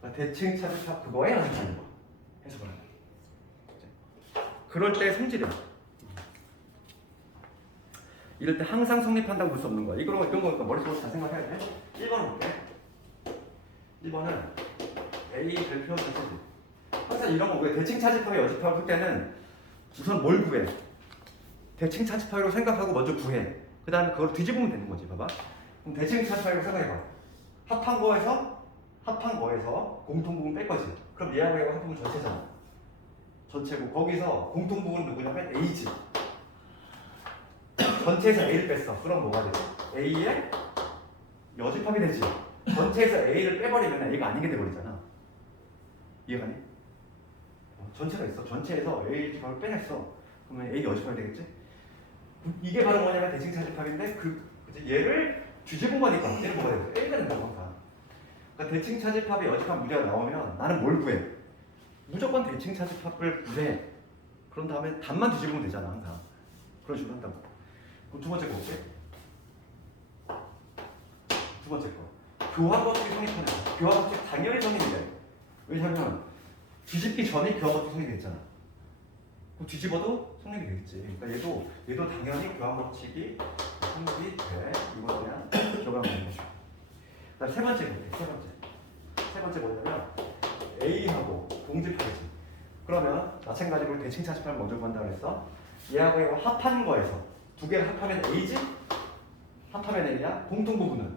그러니까 대칭 차집합 그거에 여집합인 거 해석을 하는 거야. 그럴 때 성질이야. 이럴 때 항상 성립한다고 볼 수 없는 거야. 이런 거니까 머릿속으로 잘 생각해야 돼. 1번 볼게. 1번은 A 별표 자체지. 항상 이런 거 왜 대칭 차집합의 여집합을 풀 때는 우선 뭘 구해? 대칭 차집합이라고 생각하고 먼저 구해. 그 다음에 그걸 뒤집으면 되는 거지. 봐봐. 그럼 대칭 차집합이라고 생각해봐. 합한 거에서 공통 부분 뺄 거지. 그럼 얘하고 얘하고 합하면 전체잖아. 전체고 거기서 공통 부분은 누구냐면 A지. 전체에서 A를 뺐어. 그럼 뭐가 되지? A의 여집합이 되지. 전체에서 A를 빼버리면 A가 아니게 돼버리잖아. 이해가니? 전체가 있어. 전체에서 A 집합을 빼냈어. 그러면 A 여집합이 되겠지? 이게 바로 뭐냐면 대칭 차집합인데 그치? 얘를 뒤집은 거니까 얘는 뭐가 되겠어? A가 된다고 항상. 그러니까 대칭 차집합의 여집합 문제가 나오면 나는 뭘 구해? 무조건 대칭 차집합을 구해. 그런 다음에 답만 뒤집으면 되잖아 항상. 그런 식으로 한다고. 그럼 두 번째 거 볼게. 두 번째 거. 교합법칙이 성립하는 거. 교합법칙 당연히 성립이 돼. 왜냐면 뒤집기 전에 교합법칙 성립이 됐잖아. 그럼 뒤집어도 성립이 되겠지. 그러니까 얘도 당연히 교합법칙이 성립이 돼. 이거 그냥 적용하는 거죠. 그다음 세 번째 볼게. 세 번째 뭐냐면 A하고 공집합이지. 그러면 마찬가지로 대칭 차집합을 먼저 구한다고 했어. 얘하고 이거 합한 거에서 두 개를 합하면 A지? 합하면 A냐? 공통 부분은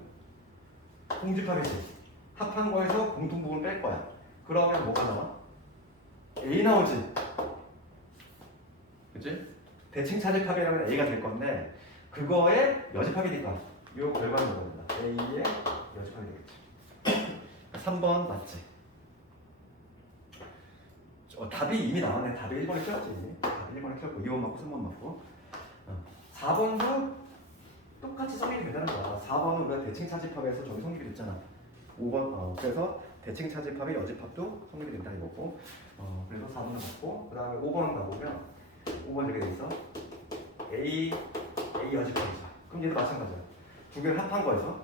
공집합이지. 합한 거에서 공통 부분을 뺄 거야. 그러면 뭐가 나와? A 나오지. 그치? 대칭 차집합이라면 A가 될 건데 그거의 여집합이니까 이 결과는 뭐가 된다? A의 여집합이 되겠지. 3번 맞지? 답이 이미 나왔네. 답이 1번에 껴야지. 답이 1번에 껴고 2번 맞고 3번 맞고 4번도 똑같이 성립이 된다는 거야. 4번은 우리가 대칭 차집합에서 저기 성립이 됐잖아. 5번 그래서 대칭 차집합의 여집합도 성립이 된다 이거고 그래서 4번은 맞고 그 다음에 5번 가보면 5번 이렇게 돼 있어. A 여집합이죠. 그럼 얘도 마찬가지야. 두 개를 합한 거에서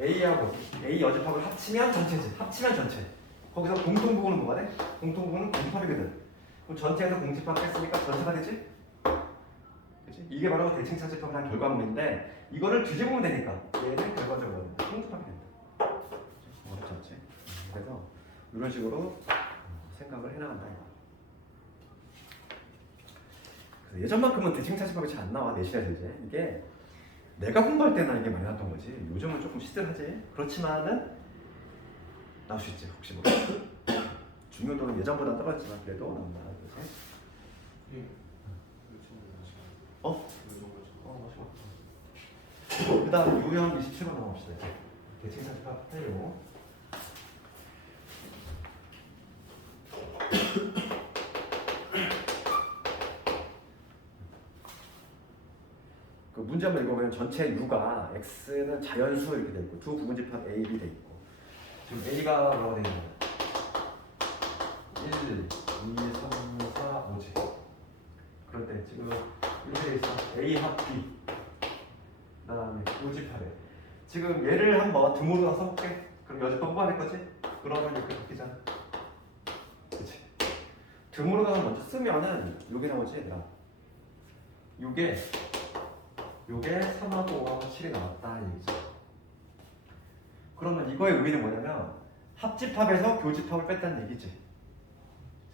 A하고 A 여집합을 합치면 전체지. 합치면 전체. 거기서 공통 부분은 뭐가 돼? 공통 부분은 공집합이거든. 그럼 전체에서 공집합 뺐으니까 전체가 되지? 그치? 이게 바로 대칭 차집합을 한 결과물인데 이거를 뒤집으면 되니까 얘는 결과적으로 공집합이 된다. 어렵지 않지? 그래서 이런 식으로 생각을 해나간다. 그래서 예전만큼은 대칭 차집합이 잘 안 나와 내신에서 이제 이게 내가 공부할 때는 이게 많이 나왔던 거지. 요즘은 조금 시들하지. 그렇지만은 나올 수 있지. 혹시 뭐 중요도는 예전보다 떨어졌지만 그래도 나온다. 그치? 예. 어? 그 그 다음 유형 27번 넘어갑시다. 대칭사집합 해요. 그 문제 한번 읽어보면 전체 U가 X는 자연수 이렇게 돼 있고 두 부분집합 A, B 돼 있고 지금 A가 뭐라고 돼 있는 거야? 1, 2, 3, 4, 5지. 그럴 때 지금 이렇게 돼 있어. A 합 B 그 다음에 부집합에 지금 얘를 한번 등호로 써볼게. 그럼 여지껏 뽑아낼 거지? 그러면 이렇게 바뀌잖아. 그치? 등호로가 먼저 쓰면은 요게 나오지 얘들아. 요게 3하고 5하고 7이 나왔다 얘기죠. 그러면 이거의 의미는 뭐냐면 합집합에서 교집합을 뺐다는 얘기지.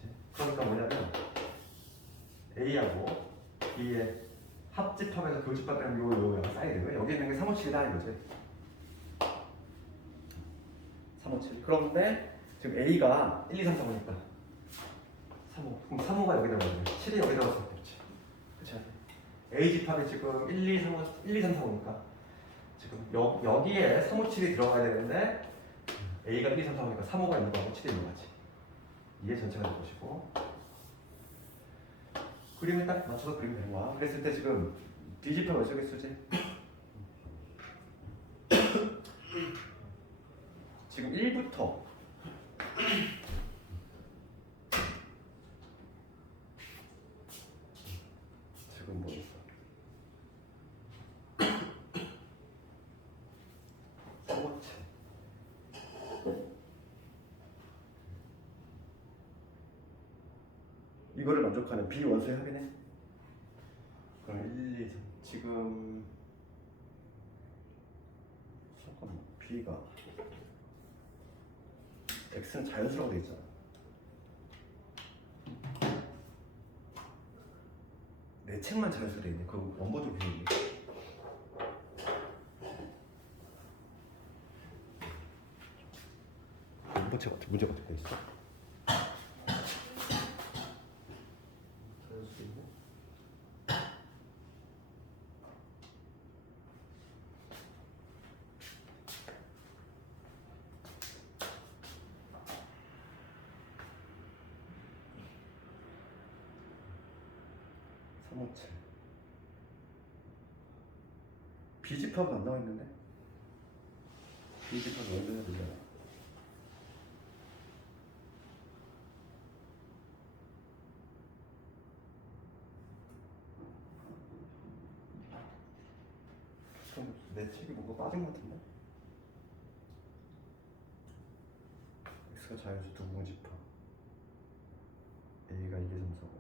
그치? 그러니까 뭐냐면 A하고 B의 합집합에서 교집합 빼면 요 사이드 여기 있는 게 357이다 이거지. 357. 그런데 지금 A가 1, 2, 3, 4니까 35. 그럼 35가 여기다 오면 7이 여기다 올 수밖에 없지. 그치? A 집합이 지금 1, 2, 3, 4니까 지금 여기에 357이 들어가야 되는데 A가 1, 2, 3, 4니까 35가 있는 거하고 7이 있는 거지. 이게 전체가 될 것이고 그림에 딱 맞춰서 그리면 되는 거야. 그랬을 때 지금 B 집합 어떻게 쓰지? 지금 1부터 지금 뭐 있어? 357 이거를 만족하는 B 원소의 합이네. 그럼 1, 2, 3 지금 잠깐만 B가 X는 자연수라고 돼 있잖아. 내 책만 자연수로 돼 있네. 그 원본도 비밀이네. 원본책 어떻게 문제가 어떻게 돼 있어? 자연수 있고. B집합은 안 나와 있는데? B집합은 얼마나 되잖아. 그럼 내 책이 뭔가 빠진 것 같은데? X가 자연수 두 부분 집합 A가 1, 2, 3, 4, 5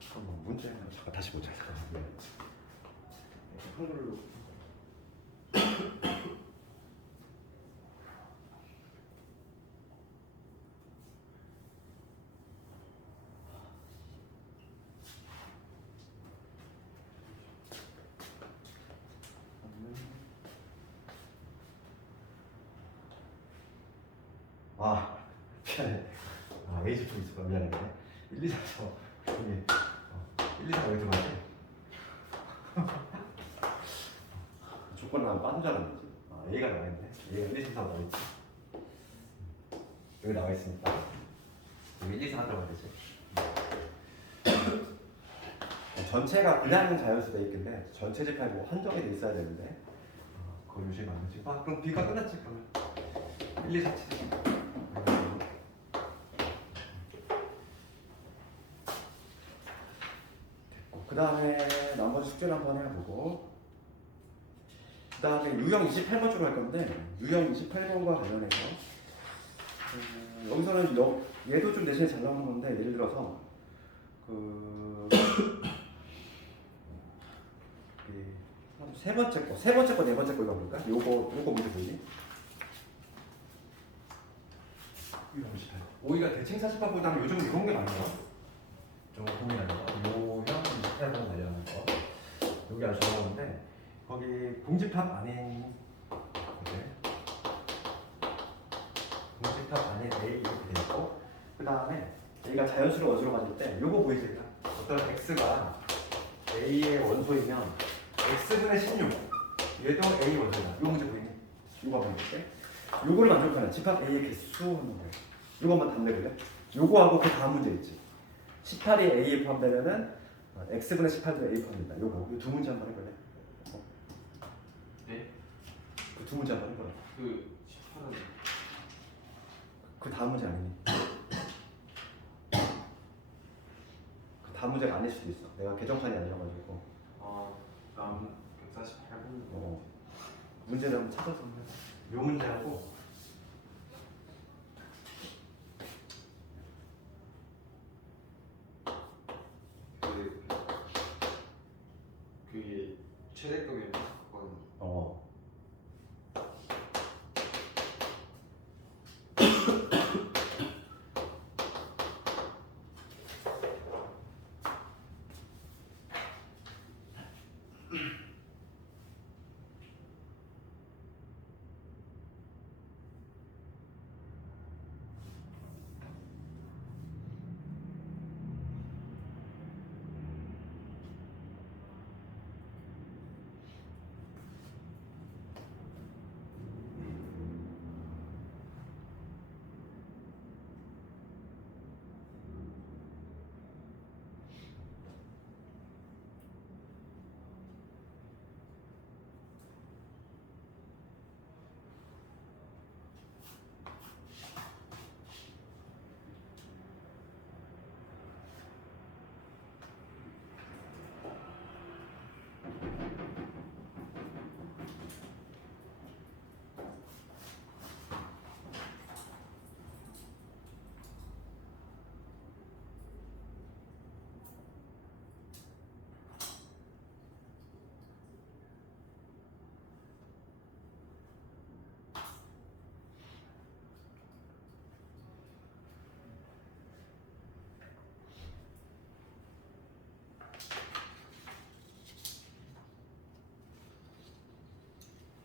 잠깐만 문제 잠깐 다시 보자. 잠깐만. 한글로 아 미안해. 아 A 집중 있을 거야. 미안해. 1, 2, 3, 4 여기 1, 2, 3 여기 들어가지? 조건 나면 빠진 줄 알았는지. 아 A가 나와있네. A가 1, 2, 3, 4 나와있지. 여기 나와있으니까 여기 1, 2, 3 들어가야 되지. 전체가 그냥 자연수 돼 있겠네. 전체 집합이 뭐 한정이 돼 있어야 되는데 그거 요즘에 안 되지. 아 그럼 B가 끝났지 그러면 1, 2, 4, 7 그 다음에 나머지 숙제를 한번 해보고 그 다음에 유형 28번 쪽으로 할 건데 유형 28번과 관련해서 여기서는 얘도 좀 내신이 잘 나오는 건데 예를 들어서 세 번째 거, 네 번째 거 읽어볼까? 요거 문제 보이니? 유형 28 오이가 대칭사집합보다는 요즘 이런 게 많아요. 좀 고민하는 거. 요형 28번 관련한 거. 여기 아주 좋아하는데 거기 공집합 아닌 공집합 안에 A 이렇게 돼 있고 그 다음에 A가 자연수를 원소로 가질 때 요거 보이세요? 어떤 X가 A의 원소이면 X분의 16 얘도 A 원소다. 요 문제 보이니? 요거 한번 볼게. 요거를 만족하는 집합 A의 개수 하는 거예요. 요거 한번 답내볼래? 요거하고 그 다음 문제 있지. 18이 A에 포함되면은 X분의 18도 A에 포함된다. 요거 이 두 문제 한번 해볼래? 네? 그 두 문제 한번 해볼래? 그 18은 그 다음 문제 아니니? 그 다음 문제가 아닐 수도 있어. 내가 개정판이 아니라가지고. 남 148분 문제를 한번 찾아서 한번 해봐. 요 문제하고 그게 최대급이 바꿨거든요. 어.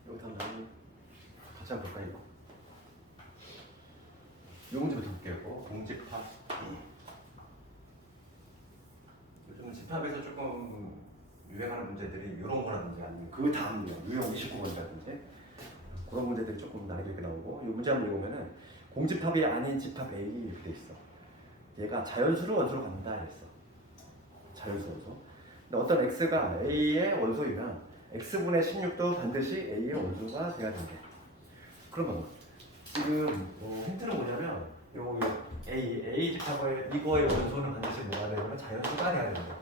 여기 한번 같이 한번 볼까요? 이거? 요 문제부터 볼게요. 공집합. 요즘 집합에서 조금 유행하는 문제들이 이런 거라든지 아니면 그 다음 유형 29번이라든지 그런 문제들이 조금 난이도 있게 나오고 이 문제 한번 읽으면은 공집합이 아닌 집합 A 이렇게 돼 있어. 얘가 자연수를 원소로 갖는다 했어. 자연수 원소. 근데 어떤 X가 A의 원소이면 X분의 16도 반드시 A의 원소가 돼야 된대. 그러면 지금 힌트는 뭐냐면 요 A 집합의 이거의 원소는 반드시 뭐가 되냐면 자연수가 돼야 된다.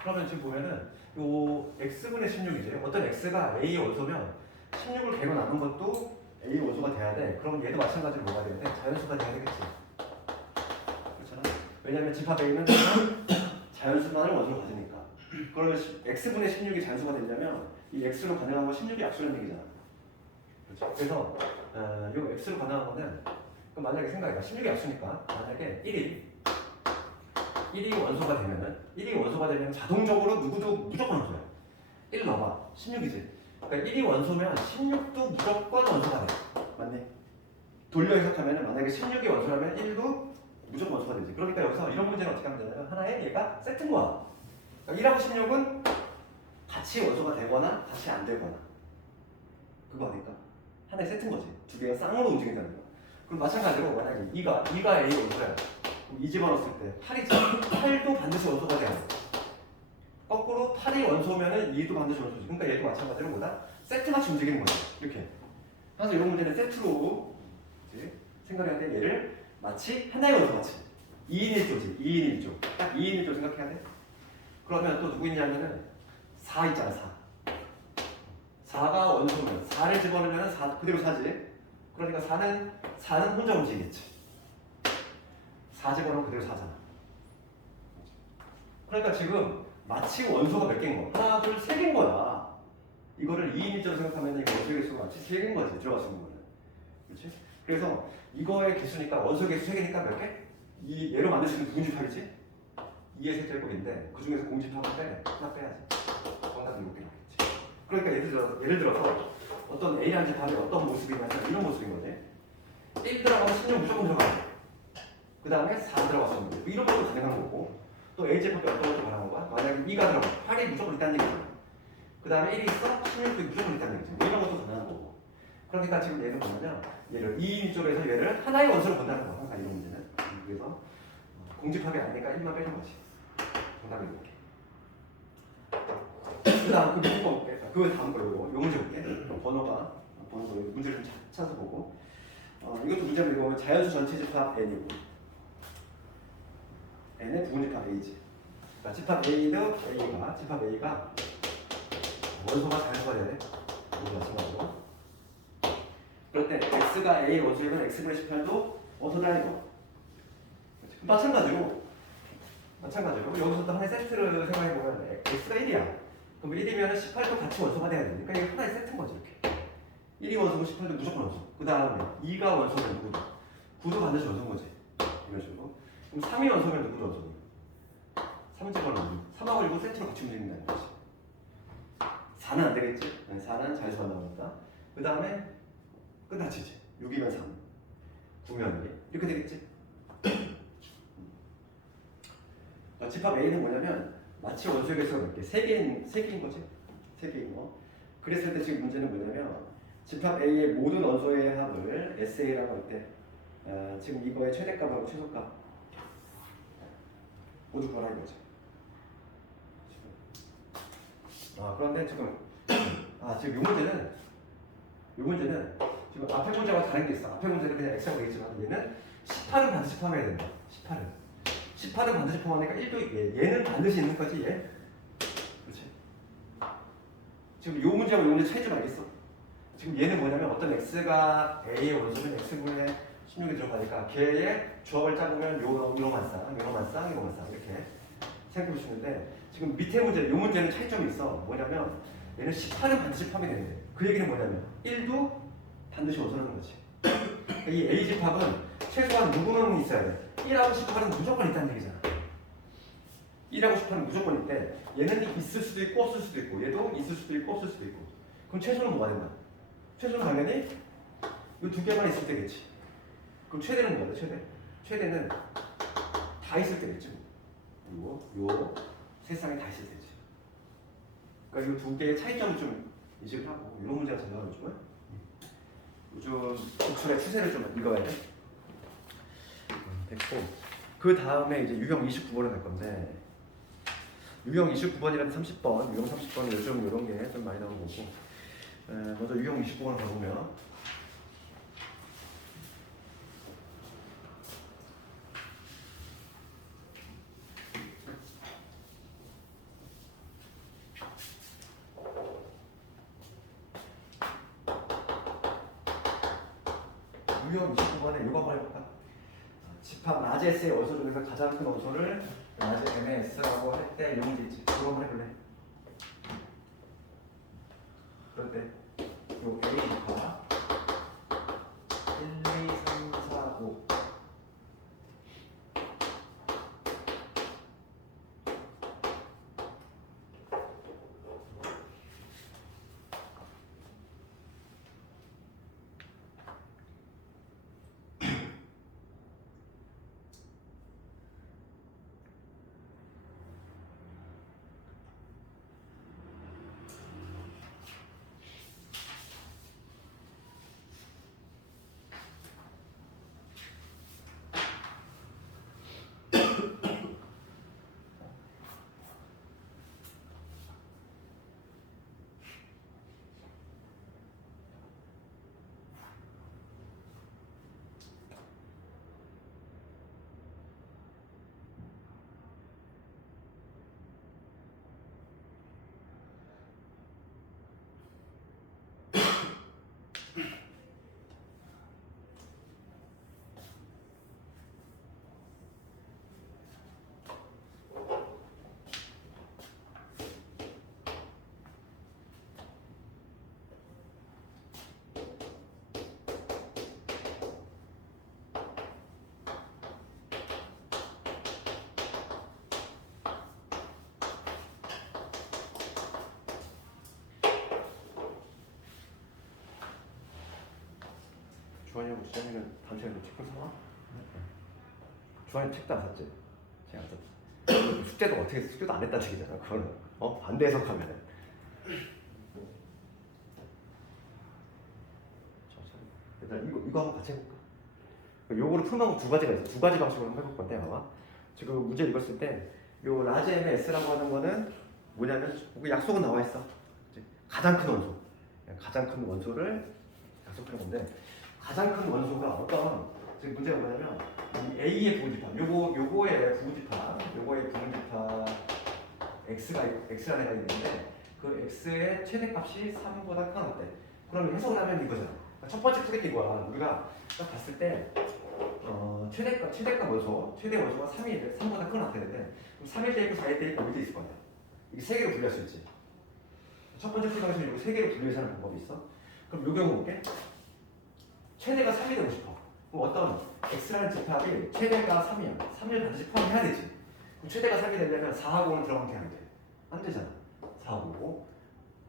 그러면 지금 보면은 요 X분의 16이지. 어떤 X가 A의 원소면 16을 개로 나눈 것도 A의 원소가 돼야 돼. 그럼 얘도 마찬가지로 뭐가 돼야 돼? 자연수가 돼야 되겠지. 그렇잖아. 왜냐면 집합 A는 자연수만을 원소로 가지니까. 그러면 X분의 16이 자연수가 되려면 이 X로 가능한 건 16이 약수라는 얘기잖아. 그렇죠. 그래서 요 X로 가능한 거는 그럼 만약에 생각해봐. 16이 약수니까 만약에 1이 원소가 되면은 1이 원소가 되면 자동적으로 누구도 무조건 원소야. 1 넣어봐. 16이지. 그러니까 1이 원소면 16도 무조건 원소가 돼. 맞네. 돌려 해석하면은 만약에 16이 원소라면 1도 무조건 원소가 되지. 그러니까 여기서 이런 문제는 어떻게 하면 되냐면 하나의 얘가 세트인 거야. 그러니까 1하고 16은 같이 원소가 되거나 같이 안 되거나 그거 아닐까? 하나의 세트인 거지. 두 개가 쌍으로 움직인다는 거야. 그럼 마찬가지로 만약에 2가 A 원소야. 그럼 2 집어넣었을 때 8이지. 8도 반드시 원소가 돼야 돼. 거꾸로 8이 원소면은 2도 반드시 원소지. 그러니까 얘도 마찬가지로 뭐다? 세트같이 움직이는 거지. 이렇게. 그래서 이런 문제는 세트로 생각해야 돼. 얘를 마치 하나의 원소 같이 2인 1조지. 2인 1조. 딱 2인 1조 생각해야 돼. 그러면 또 누구 있냐면은 4 있잖아. 4가 원소면 4를 집어넣으면 4 그대로 4지. 그러니까 4는 혼자 움직이겠지. 4 집어넣으면 그대로 4잖아. 그러니까 지금 마치 원소가 몇 개인 거야? 하나, 둘, 세 개인 거야. 이거를 2인 1조로 생각하면 이거 원소 개수가 마치 3개인 거지. 들어갈 수 있는 거는. 그렇지? 그래서 이거의 개수니까 원소 개수 3개니까 몇 개? 이 얘로 만들 수 있는 공집합이지? 2의 세제곱인데 그 중에서 공집합을 하나 빼야지. 정답이 7개 나겠지. 그러니까 예를 들어서 어떤 A라는 집합이 어떤 모습이냐면 이런 모습인 거지. 1 들어가면 16 무조건 들어가요. 그 다음에 4 들어갔으면 돼. 이런 것도 가능한 거고. 또 A 제곱이 어떤 것도 가능한 거야. 만약에 2가 들어가 8이 무조건 있다는 얘기잖아. 그 다음에 1이 있어 16도 무조건 있다는 얘기지. 뭐 이런 것도 가능한 거고. 그러니까 지금 얘는 뭐냐면 얘를 2인 쪽에서 얘를 하나의 원소로 본다는 거야. 항상 이런 문제는. 그래서 공집합이 안 되니까 1만 빼는 거지. 정답이 이렇게. 그 다음 그 밑에 거 볼게. 그 다음 거 요거 요 문제 볼게. 번호가 문제를 좀 찾아서 보고. 이것도 문제를 읽어보면 자연수 전체 집합 N이고 N의 부분집합 A지. 그러니까 집합 집합 A가 원소가 자연수가 되네. 이거 마찬가지로. 그럴 때 X가 A 원소이면 X분의 18도 원소다 이거. 마찬가지로 여기서 또 하나의 세트를 생각해보면 X가 1이야. 그럼 1이면 18도 같이 원소가 돼야 되니까 이게 하나의 세트인 거지 이렇게. 1이 원소고 18도 무조건 원소. 그 다음에 2가 원소면 누구도? 9도 반드시 원소인 거지. 이런 식으로. 그럼 3이 원소면 누구도 원소니? 3은 집어넣으면 3하고 1고 세트로 같이 움직인다는 거지. 4는 안 되겠지? 4는 자연수가 나오니까. 그 다음에 끝났지. 6이면 3, 9면 2 이렇게 되겠지? 집합 A는 뭐냐면 마치 원소의 개수가 몇 개? 3개인 거지? 3개인 거. 그랬을 때 지금 문제는 뭐냐면 집합 A의 모든 원소의 합을 SA라고 할 때 지금 이거의 최대값하고 최소값 모두 구하라는 거죠. 그런데 지금 지금 이 문제는 지금 앞에 문제와 다른 게 있어. 앞에 문제는 그냥 X라고 되겠지만 얘는 18은 반드시 포함해야 된다. 18은 반드시 포함하니까 1도 얘는 반드시 있는 거지 얘. 그렇지? 지금 이 문제하고 이 문제 차이 좀 알겠어? 지금 얘는 뭐냐면 어떤 X가 A의 원소면 X분의 16이 들어가니까 걔의 조합을 짜보면 요만 쌍 이렇게 생각해 보시는데 지금 밑에 문제, 이 문제는 차이점이 있어. 뭐냐면 얘는 18은 반드시 포함이 되는데 그 얘기는 뭐냐면 1도 반드시 원소라는 거지. 그러니까 이 A 집합은 최소한 누구는 있어야 돼. 1하고 18은 무조건 있다는 얘기잖아. 1하고 18은 무조건 있대. 얘는 있을 수도 있고 없을 수도 있고 얘도 있을 수도 있고 없을 수도 있고. 그럼 최소는 뭐가 된다? 최소는 당연히 이 두 개만 있을 때겠지. 그럼 최대는 뭐야? 최대는 다 있을 때겠지. 그리고 요 세상에 다 있을 때지. 그러니까 이 두 개의 차이점을 좀 인식을 하고 이런 문제가 전화하는 좀 요즘 독출의 추세를 좀 읽어야 돼. 됐고 그 다음에 이제 유형 29번을 갈 건데 유형 29번이랑 30번, 유형 30번은 요즘 이런 게 좀 많이 나오는 거고 먼저 유형 29번을 가보면 유형 29번에 이거 한번 해볼까? 집합 라지 S의 원소 중에서 가장 큰 원소를 라지 M의 S라고 할 때 이런 문제 있지. 그거 한번 해볼래? 그럴 때 요 A 집합 1, 2, 3, 4, 5 주환이하고 주찬이는 다음 시간에 책좀 사와? 주환이 책도 안 샀지? 책안 샀지? 숙제도 안 했다는 얘기잖아. 그거는 반대 해석하면은. 일단 이거 한번 같이 해볼까? 요거를 푸는 방법 두 가지가 있어. 두 가지 방식으로 한번 해볼 건데 아마 지금 문제 읽었을 때 요 라지 M의 S라고 하는 거는 뭐냐면 그 약속은 나와 있어. 그치? 가장 큰 원소. 가장 큰 원소를 약속하는 건데 가장 큰 원소가 어떤 지금 문제가 뭐냐면 이 A의 부분집합 요거의 부분집합 X라는 애가 있는데 그 X의 최대값이 3보다 크다. 그럼 해석을 하면 이거잖아. 첫 번째 크게 이거야. 우리가 딱 봤을 때 최대값 원소, 최대 원소가 3보다 크거나 같아야 되는데 그럼 3일 때 있고 4일 때 있고 밑에 있을 거 아니야. 이게 세 개로 분리할 수 있지. 첫 번째 풀이방식은 이거 세 개로 분리해서 하는 방법이 있어. 그럼 요 경우 볼게. 최대가 3이 되고 싶어. 그럼 어떤 x라는 집합이 최대가 3이야. 3을 반드시 포함해야 되지. 그럼 최대가 3이 되려면 4하고는 들어가면 돼, 안 돼? 안 되잖아. 4하고.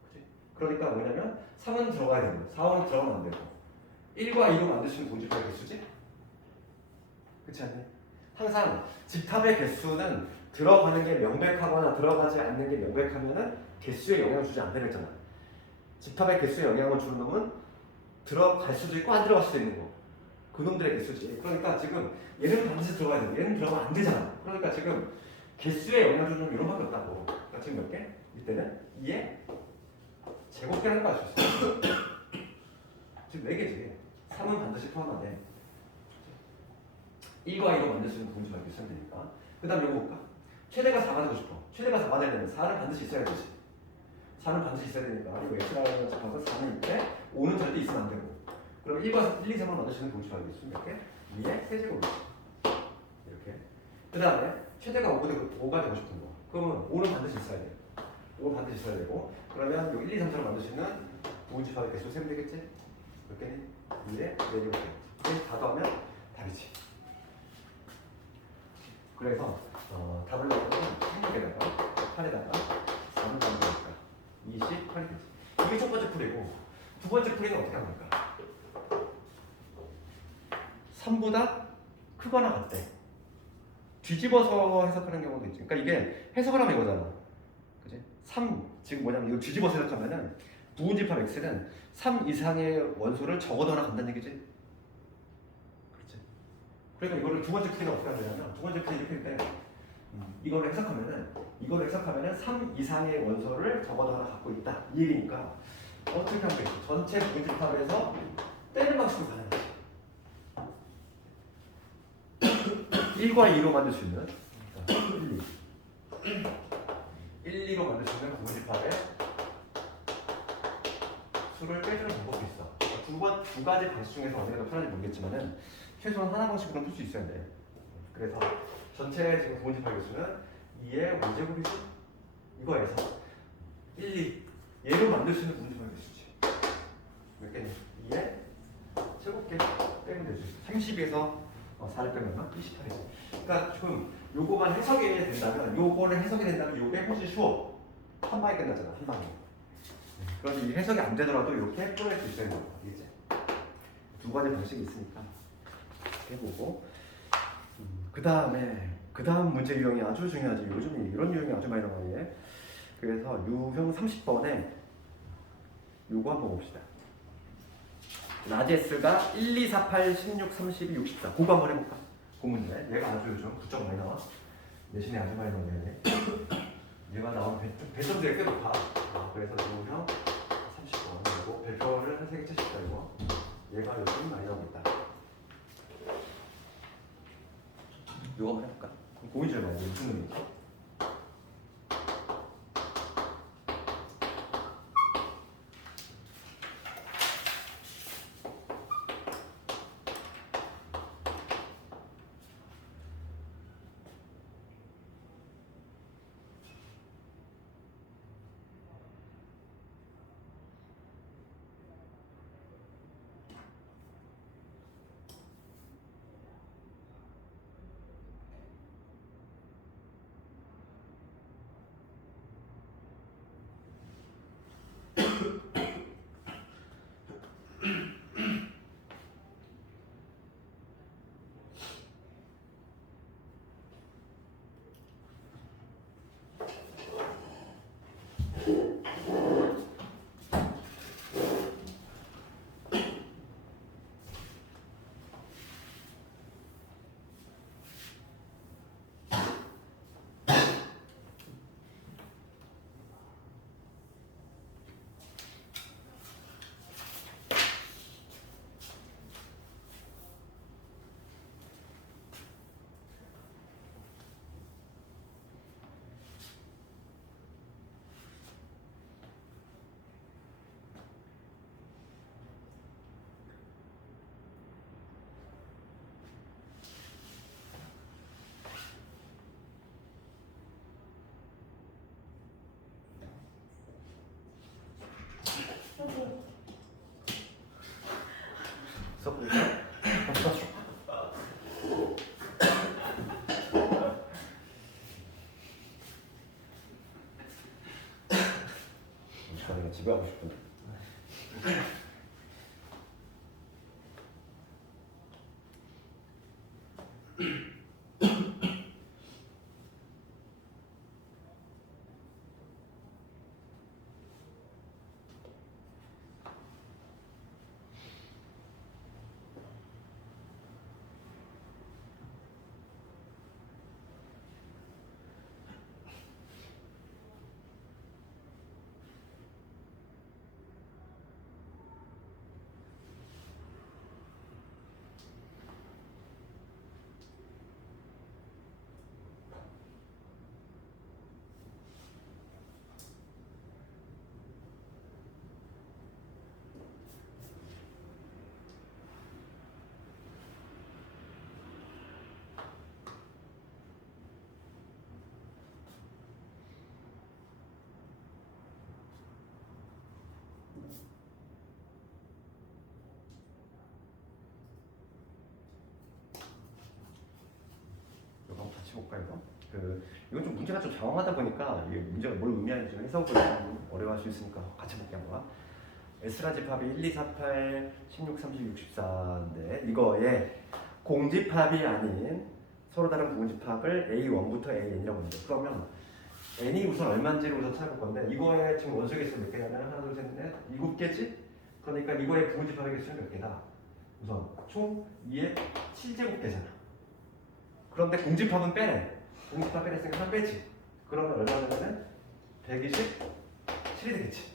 그치? 그러니까 뭐냐면 3은 들어가야 되고 4하고는 들어가면 안 되고 1과 2로 만들 수 있는 동집합의 개수지? 그렇지 않니? 항상 집합의 개수는 들어가는 게 명백하거나 들어가지 않는 게 명백하면은 개수에 영향을 주지 않는다고 했잖아. 집합의 개수에 영향을 주는 놈은 들어갈 수도 있고 안 들어갈 수도 있는 거. 그 놈들의 개수지. 그러니까 지금 얘는 반드시 들어가야 돼. 얘는 들어가면 안 되잖아. 그러니까 지금 개수에 영향을 주는 놈 이런 밖에 없다고. 그러니까 지금 몇 개? 이때는 2의 제곱계라는 걸 알 수 있어. 지금 4개지. 3은 반드시 포함하면 돼. 1과 2로 만들 수 있는 부분집합이 있어야 되니까. 그 다음 이거 볼까? 최대가 4가 되고 싶어. 최대가 4가 되려면 4는 반드시 있어야 되지. 4는 반드시 있어야 되니까 이거 x라는 집합에서 4는 있대. 5는 절대 있으면 안 되고. 그럼 1과 1, 2, 3으로 만들 수 있는 부분집합이 있으면 몇 개? 2의 세제곱이지. 이렇게. 그 다음에 최대가 5가 되고 싶은 거. 그러면 5는 반드시 있어야 돼. 5는 반드시 있어야 되고. 그러면 요 1, 2, 3, 4로 만들 수 있는 부분집합의 개수 세면 되겠지? 몇 개니? 2의 4제곱. 다 더하면 답이지. 그래서 답을 넣으면 16에다가 8에다가 4는 남겨니까 28이 되지. 이게 첫 번째 풀이고 두 번째 풀이는 어떻게 합니까? 3보다 크거나 같대. 뒤집어서 해석하는 경우도 있지. 그러니까 이게 해석을 하면 이거잖아. 그지? 3 지금 뭐냐면 이거 뒤집어서 해석하면은 부분집합 x는 3 이상의 원소를 적어넣어나 간다는 얘기지. 그러니까 이거를 두 번째 풀이는 어떻게 하냐면 두 번째 풀이 이렇게 있는데 이거를 해석하면은 3 이상의 원소를 적어도 하나 갖고 있다 이 얘기니까 어떻게 하면 되지? 전체 부분집합에서 떼는 방식으로 가는 거지. 1과 2로 만들 수 있는 1, 2로 만들 수 있는 부분집합의 수를 빼주는 방법도 있어. 두 가지 방식 중에서 어디가 더 편한지 모르겠지만은 최소한 하나 방식으로는 풀 수 있어야 돼. 그래서 전체 지금 부분집합 개수는 2의 5제곱이지. 이거에서 1, 2 얘로 만들 수 있는 부분집합 개수지. 몇 개니? 2의 제곱계 빼면 되지. 30에서 4를 빼면 28이지. 그러니까 지금 요거만 해석이 된다면 요게 훨씬 쉬워. 한 방에 끝나잖아. 한 방에. 그래서 이 해석이 안 되더라도 이렇게 풀어낼 수 있어야 된다. 이제 두 가지 방식이 있으니까. 해보고 그 다음 문제 유형이 아주 중요하지. 요즘 이런 유형이 아주 많이 나와요. 그래서 유형 30번에 요거 한번 봅시다. 라지 S가 1, 2, 4, 8, 16, 32, 64 그거 한번 해볼까? 그 문제 얘가 아주 요즘 9점 많이 나와. 내신에 아주 많이 나오네. 얘가 나온 배점들이 꽤 높아. 그래서 유형 30번 그리고 별표를 한 3개 채식다 이거. 얘가 요즘 많이 나오고 있다. 이거 한번 해볼까? 고민줄 말고 무슨 의미지? 써보니까 내가 집에 가고 싶은데. 이거 같이 볼까 이거? 이건 좀 문제가 좀 장황하다 보니까 이게 문제가 뭘 의미하는지 좀 해석을 좀 어려워할 수 있으니까 같이 볼게 한번. S라 집합이 1, 2, 4, 8, 16, 30, 64인데 이거에 공집합이 아닌 서로 다른 부분집합을 A1부터 AN이라고 합니다. 그러면 n이 우선 얼마인지를 우선 찾아볼 건데 이거에 지금 원소 개수 몇 개냐면 하나, 둘, 셋, 넷, 7개지? 그러니까 이거의 부분집합의 개수는 몇 개다? 우선 총 2의 7제곱개잖아. 그런데 공집합은 빼래. 공집합 빼냈으니까 하나 빼지. 그러면 얼마 되면은 127이 되겠지.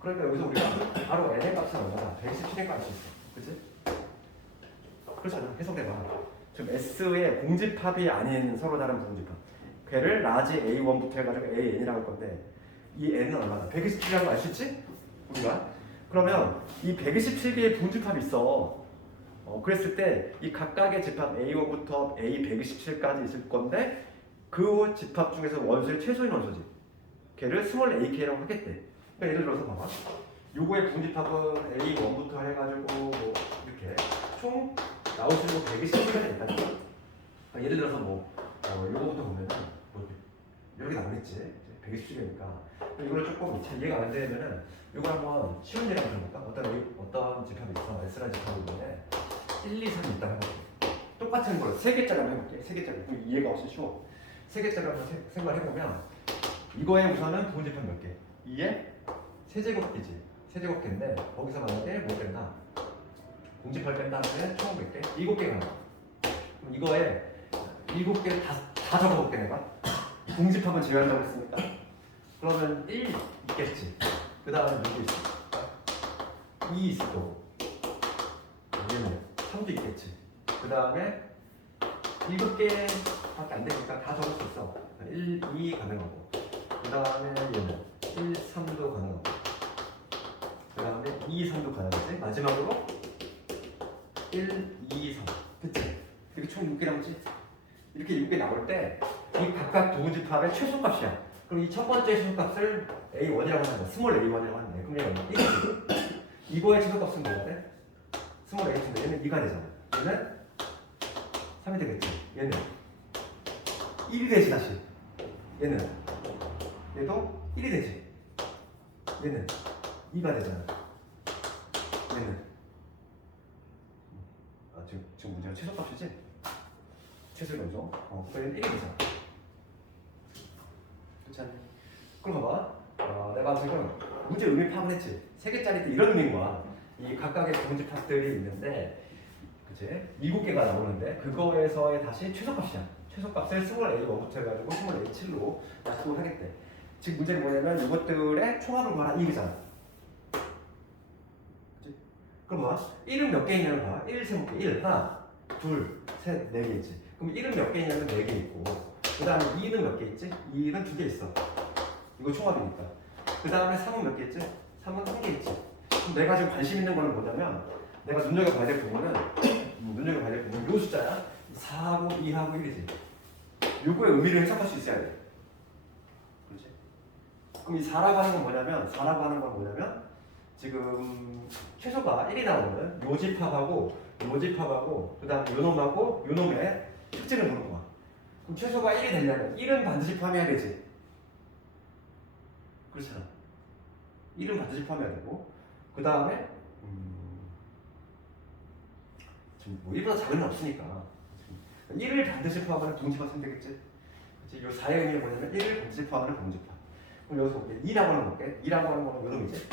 그러니까 여기서 우리가 바로 n의 값은 얼마나? 127인 거 알 수 있어. 그치? 그렇잖아. 해석해봐. 지금 S의 공집합이 아닌 서로 다른 부분집합. 걔를 라지 A1부터 해가지고 AN이라고 할 건데 이 n은 얼마나? 127이라는 거 알 수 있지? 우리가? 그러면 이 127개의 부분집합이 있어. 그랬을 때 이 각각의 집합 A1부터 A127까지 있을 건데 그 집합 중에서 원소의 최소인 원소지. 걔를 스몰 ak라고 하겠대. 그러니까 예를 들어서 봐봐. 요거의 분집합은 A1부터 해가지고 뭐 이렇게 총 나올 수 있는 127개가 있다니까. 그러니까 예를 들어서 요거부터 보면은 이렇게 나오겠지. 127개니까. 이걸 조금 잘 이해가 안 되면은 이거 한번 쉬운 예를 들어볼까? 어떤 집합이 있어? S라는 집합이 있는데 1, 2, 3이 있다고 해볼게. 똑같은 걸 3개짜리 한번 해볼게. 3개짜리. 그럼 이해가 없이 쉬워. 3개짜리 한번 생각해보면 이거의 우선은 부분집합 몇 개? 2에 세제곱개지. 세제곱개인데 거기서 만약에 뭐 뺀다? 공집합 뺀 다음에 총 몇 개? 7개가 나와. 그럼 이거에 7개 다 적어볼게 내가. 공집합은 제외한다고 했으니까. 그러면 1 있겠지. 그 다음에 몇 개 있어? 2 있을 거고. 얘는 3도 있겠지. 그 다음에 7개밖에 안 되니까 다 적을 수 있어. 1, 2 가능하고. 그 다음에 얘는 1, 3도 가능하고. 그 다음에 2, 3도 가능하지. 마지막으로 1, 2, 3. 그치? 이렇게 총 6개 남지? 이렇게 6개 나올 때 이 각각 부분집합의 최소값이야. 그럼 이 첫 번째 최소값을 A1이라고 하는 거야. 스몰 A1이라고 하는 거야. 그럼 얘는 1이지. 이거의 최소값은 뭐야 돼? 스몰 A2인데 얘는 2가 되잖아. 얘는 3이 되겠지. 얘는 1이 되지 다시. 얘는 얘도 1이 되지. 얘는 2가 되잖아. 얘는 지금 문제가 최소값이지? 최소의 원소. 그러니까 얘는 1이 되잖아. 그렇지 않니? 그럼 봐봐. 너가 지금 문제 의미 파악을 했지. 3개짜리 때 이런 의미인 거야. 이 각각의 부분집합들이 있는데, 그치? 7개가 나오는데 그거에서의 다시 최소값이야. 최소값을 스몰 a1부터 해가지고 스몰 a7로 약속을 하겠대. 지금 문제는 뭐냐면 이것들의 총합을 구하라 이 얘기잖아. 그치? 그럼 봐. 1은 몇 개 있냐면 봐. 1 세볼게. 1 하나 둘 셋 4개 있지. 그럼 1은 몇 개 있냐면 4개 있고, 그 다음에 2는 몇 개 있지? 2는 2개 있어. 이거 총합이니까. 그 다음에 3은 몇 개 있지? 3은 1개 있지. 그럼 내가 지금 관심 있는 거는 뭐냐면, 내가 눈여겨봐야 될 부분은 요 숫자야. 4하고 2하고 1이지. 요거의 의미를 해석할 수 있어야 돼. 그렇지? 그럼 이 4라고 하는 건 뭐냐면 지금 최소가 1이 나오는 요 집합하고 그 다음에 요 놈하고 요 놈의 특징을 보는 거야. 그럼 최소가 1이 되려면 1은 반드시 포함해야 되지. 그렇잖아. 1은 반드시 포함해야 되고, 그 다음에 지금 뭐 1보다 작은 건 없으니까 1을 반드시 포함하는 동집합 쓰면 되겠지. 그치? 요 4의 의미가 뭐냐면 1을 반드시 포함하는 동집합. 그럼 여기서 볼게. 2라고 하는 거 볼게. 2라고 하는 거는 요 놈이지.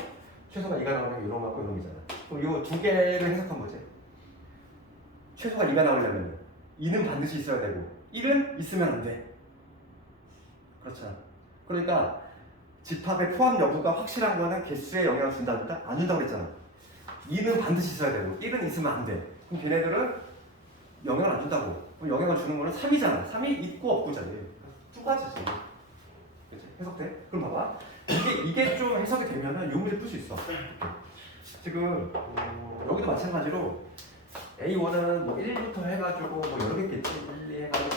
최소가 2가 나오면 요 놈하고 요 놈이잖아. 그럼 요 두 개를 해석한 거지. 최소가 2가 나오려면 2는 반드시 있어야 되고 1은 있으면 안 돼. 그렇잖아. 그러니까 집합의 포함 여부가 확실한 거는 개수에 영향을 준다 안 준다고 그랬잖아. 2는 반드시 있어야 되고 1은 있으면 안 돼. 그럼 걔네들은 영향을 안 준다고. 그럼 영향을 주는 거는 3이잖아. 3이 있고 없고잖아. 두 가지지. 그치? 해석돼? 그럼 봐봐. 이게 좀 해석이 되면은 요 문제 풀 수 있어. 지금 여기도 마찬가지로 A1은 뭐 1부터 해가지고 뭐 여러 개 있겠지. 1, 2 해가지고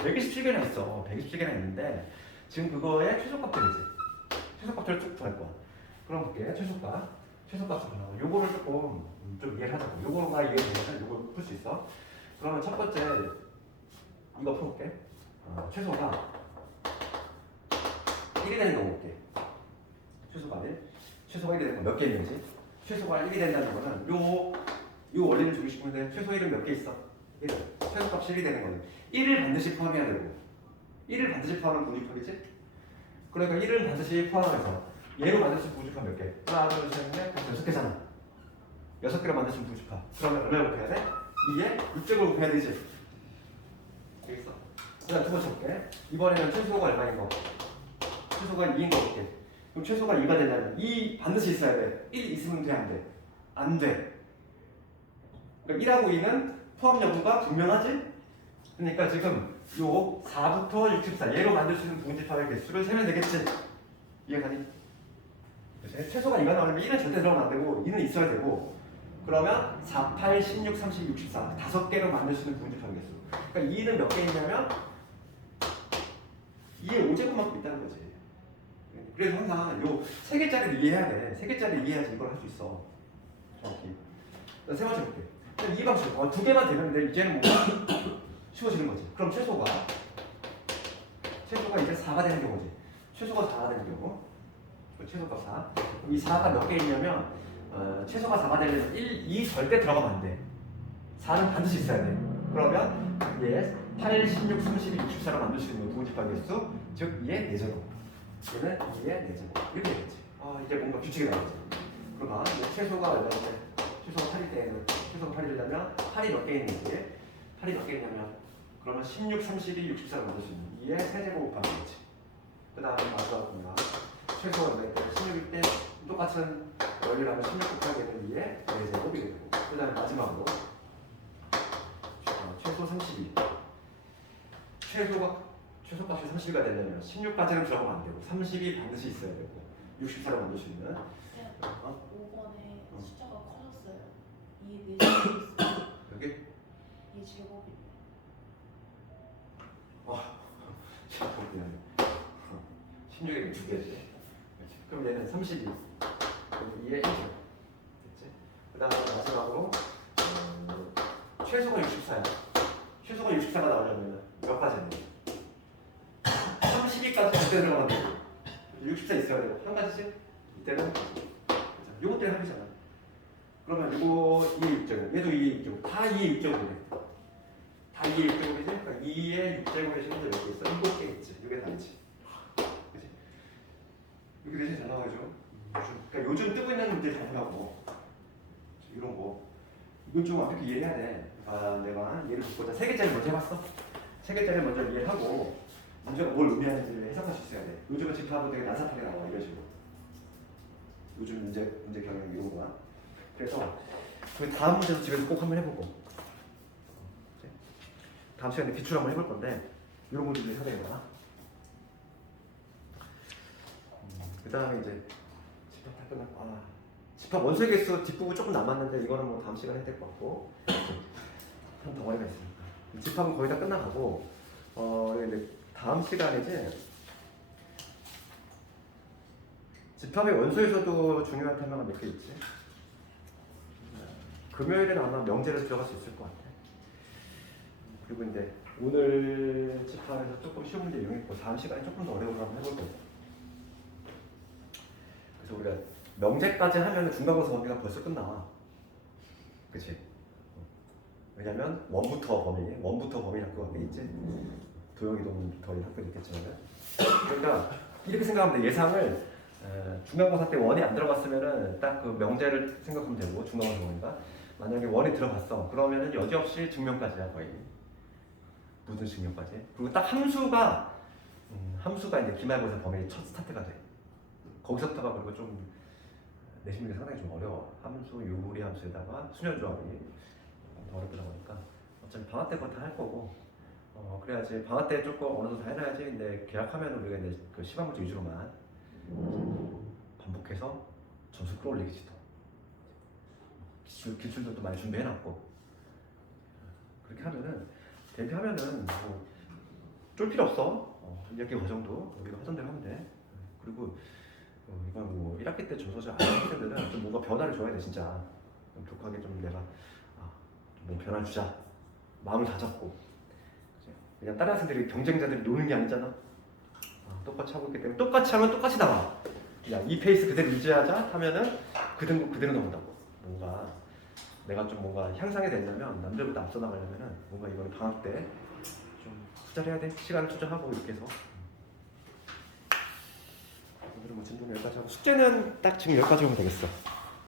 127개나 있어. 127개나 있는데 지금 그거의 최소값들이지. 최소값들을 쭉 구할 거야. 그럼 볼게. 최소값을 구하고 요거를 조금 좀 이해를 하자고. 요거가 이해되면 요걸 풀 수 있어. 그러면 첫 번째 이거 풀어볼게. 최소가 1이 되는 거 볼게. 최소가 1이 되는 거 몇 개 있는지. 최소가 1이 된다는 거는 요 원리를 주고 싶은데 최소 1은 몇 개 있어? 1. 최소값이 1이 되는 거는 1을 반드시 포함해야 되고 1을 반드시 포함하는 부집합이지? 그러니까 1을 반드시 포함해서 얘로 만들 수 있는 부집합 몇 개? 하나, 둘, 셋, 넷, 6개잖아. 6개로 만들 수 있는 부집합. 그러면 얼마를 곱해야 돼? 2에 6제곱을 곱해야 되지. 되겠어? 그 다음 두 번째 볼게. 이번에는 최소가 얼마인 거? 최소가 2인 거 볼게. 그럼 최소가 2가 되려면 2 반드시 있어야 돼. 1 있으면 돼, 안 돼? 안 돼. 그러니까 1하고 2는 포함 여부가 분명하지? 그러니까 지금 요 4부터 64 얘로 만들 수 있는 부분집합의 개수를 세면 되겠지? 이해가니? 최소가 2가 나오려면 1은 절대 들어가면 안 되고 2는 있어야 되고, 그러면 4, 8, 16, 30, 64 5개로 만들 수 있는 부분집합의 개수. 그러니까 2는 몇 개 있냐면 2의 5제곱만큼 있다는 거지. 그래서 항상 요 3개짜리를 이해해야 돼. 3개짜리 이해해야지 이걸 할 수 있어. 정확히. 세 번째 볼게. 이 방식, 2개만 되면 돼. 이제는 뭔가 쉬워지는 거지. 그럼 최소가 이제 4가 되는 경우지. 최소가 4가 되는 경우. 최소가 4. 이 4가 몇 개 있냐면 최소가 4가 되려면 1, 2 절대 들어가면 안 돼. 4는 반드시 있어야 돼. 그러면 얘 8, 16, 32, 64로 만들 수 있는 부분집합 개수, 즉 2의 4제곱. 얘는 2의 4제곱. 이렇게 되겠지. 이제 뭔가 규칙이 나오지. 그러면 최소가 얼마인데? 최소가 8일 때에는 최소가 8이 되려면 8이 몇 개 있는지, 8이 몇 개 있냐면 그러면 16, 32, 64를 만들 수 있는 2의 세제곱 곱하기 거지. 그 다음에 마지막입니다. 최소가 몇 개? 16일 때 똑같은 원리라면 16 곱하기 는 2의 4제곱이 되고, 그 다음에 마지막으로 최소 32. 최소값이 30가 되려면 16까지는 들어가면 안 되고 30이 반드시 있어야 되고 64를 만들 수 있는. 5번에 숫자가 커졌어요. 2의 4제곱이 있어요. 여기? 2 제곱이. 참, 16에 2개지. 그럼 얘는 32. 그럼 2의 1제곱. 됐지? 그 다음에 마지막으로 최소가 64야. 최소가 64가 나오려면 몇 가지는? 32까지 절대 들어가면 안 되고 64 있어야 되고 한 가지씩 이때는 요거 때문에 합이잖아. 그러면 이거 2의 6제곱, 얘도 2의 6제곱, 다 2의 6제곱이네. 다 2의 6제곱이지? 그러니까 2의 6제곱의 식분들 몇 개 있어? 7개 있지. 이게 다지. 그치? 이렇게 내신 잘 나와야죠. 그러니까 요즘 뜨고 있는 문제 잘 보라고. 이런 거. 이건 좀 어떻게 이해해야 돼. 아, 내가 예를 듣고자 세 개짜리 먼저 해봤어. 세 개짜리 먼저 이해하고 문제가 뭘 의미하는지를 해석할 수 있어야 돼. 요즘은 집합은 되게 나사하게 나와 이런 식으로. 요즘 문제 경영 이런 거야. 그래서 그 다음 문제도 집에서 꼭 한번 해보고. 다음 시간에 기출 한번 해볼 건데 이런 문제도 해야 되는 거야. 그 다음에 이제 집합 다 끝났고, 집합 원소의 개수 뒷부분 조금 남았는데 이거는 뭐 다음 시간에 해야 될 것 같고 한 덩어리가 있으니까 집합은 거의 다 끝나가고 이제 다음 시간이지. 집합의 원소에서도 중요한 테마가 몇 개 있지. 금요일에는 아마 명제를 들어갈 수 있을 것 같아. 그리고 이제 오늘 집합에서 조금 쉬운 문제 이용했고 다음 시간에 조금 더 어려운 거 한번 해볼 거고. 그래서 우리가 명제까지 하면 중간고사 범위가 벌써 끝나. 그치? 왜냐면 원부터 범위 학교가 돼 있지. 도형이동 더 학교 있겠지만. 그러니까 이렇게 생각하면 돼. 예상을 중간고사 때 원이 안 들어갔으면은 딱 그 명제를 생각하면 되고 중간고사 범위가 만약에 원이 들어갔어. 그러면은 여지없이 증명까지야 거의. 무슨 증명까지. 그리고 딱 함수가 이제 기말고사 범위의 첫 스타트가 돼. 거기서부터가 그리고 좀 내신이 상당히 좀 어려워. 함수, 유리 함수에다가 수열 조합이 더 어렵다 보니까 어차피 방학 때부터 다 할 거고. 그래야지 방학 때 조금 어느 정도 다 해놔야지. 근데 계약하면 우리가 이제 그 시간 문제 위주로만 반복해서 점수 끌어올리겠지 또. 기출도 또 많이 준비해놨고. 그렇게 하면은 대비하면은 뭐 쫄 필요 없어. 1학기 과정도 우리가 하던 대로 하면 돼. 그리고 이건 뭐 1학기 때 줘서 안 하는 학생들은 좀 뭔가 변화를 줘야 돼 진짜. 좀 독하게 좀 내가 뭐 변화 주자. 마음을 다잡고. 그냥 다른 학생들이 경쟁자들이 노는 게 아니잖아. 똑같이 하고 있기 때문에 똑같이 하면 똑같이 나와. 그냥 이 페이스 그대로 유지하자 하면은 그대로 나온다고. 뭔가 내가 좀 뭔가 향상이 되려면 남들보다 앞서 나가려면은 뭔가 이거는 방학 때 좀 투자를 해야 돼. 시간을 투자하고 이렇게 해서. 오늘은 뭐 진도는 여기까지 하고 숙제는 딱 지금 여기까지 하면 되겠어.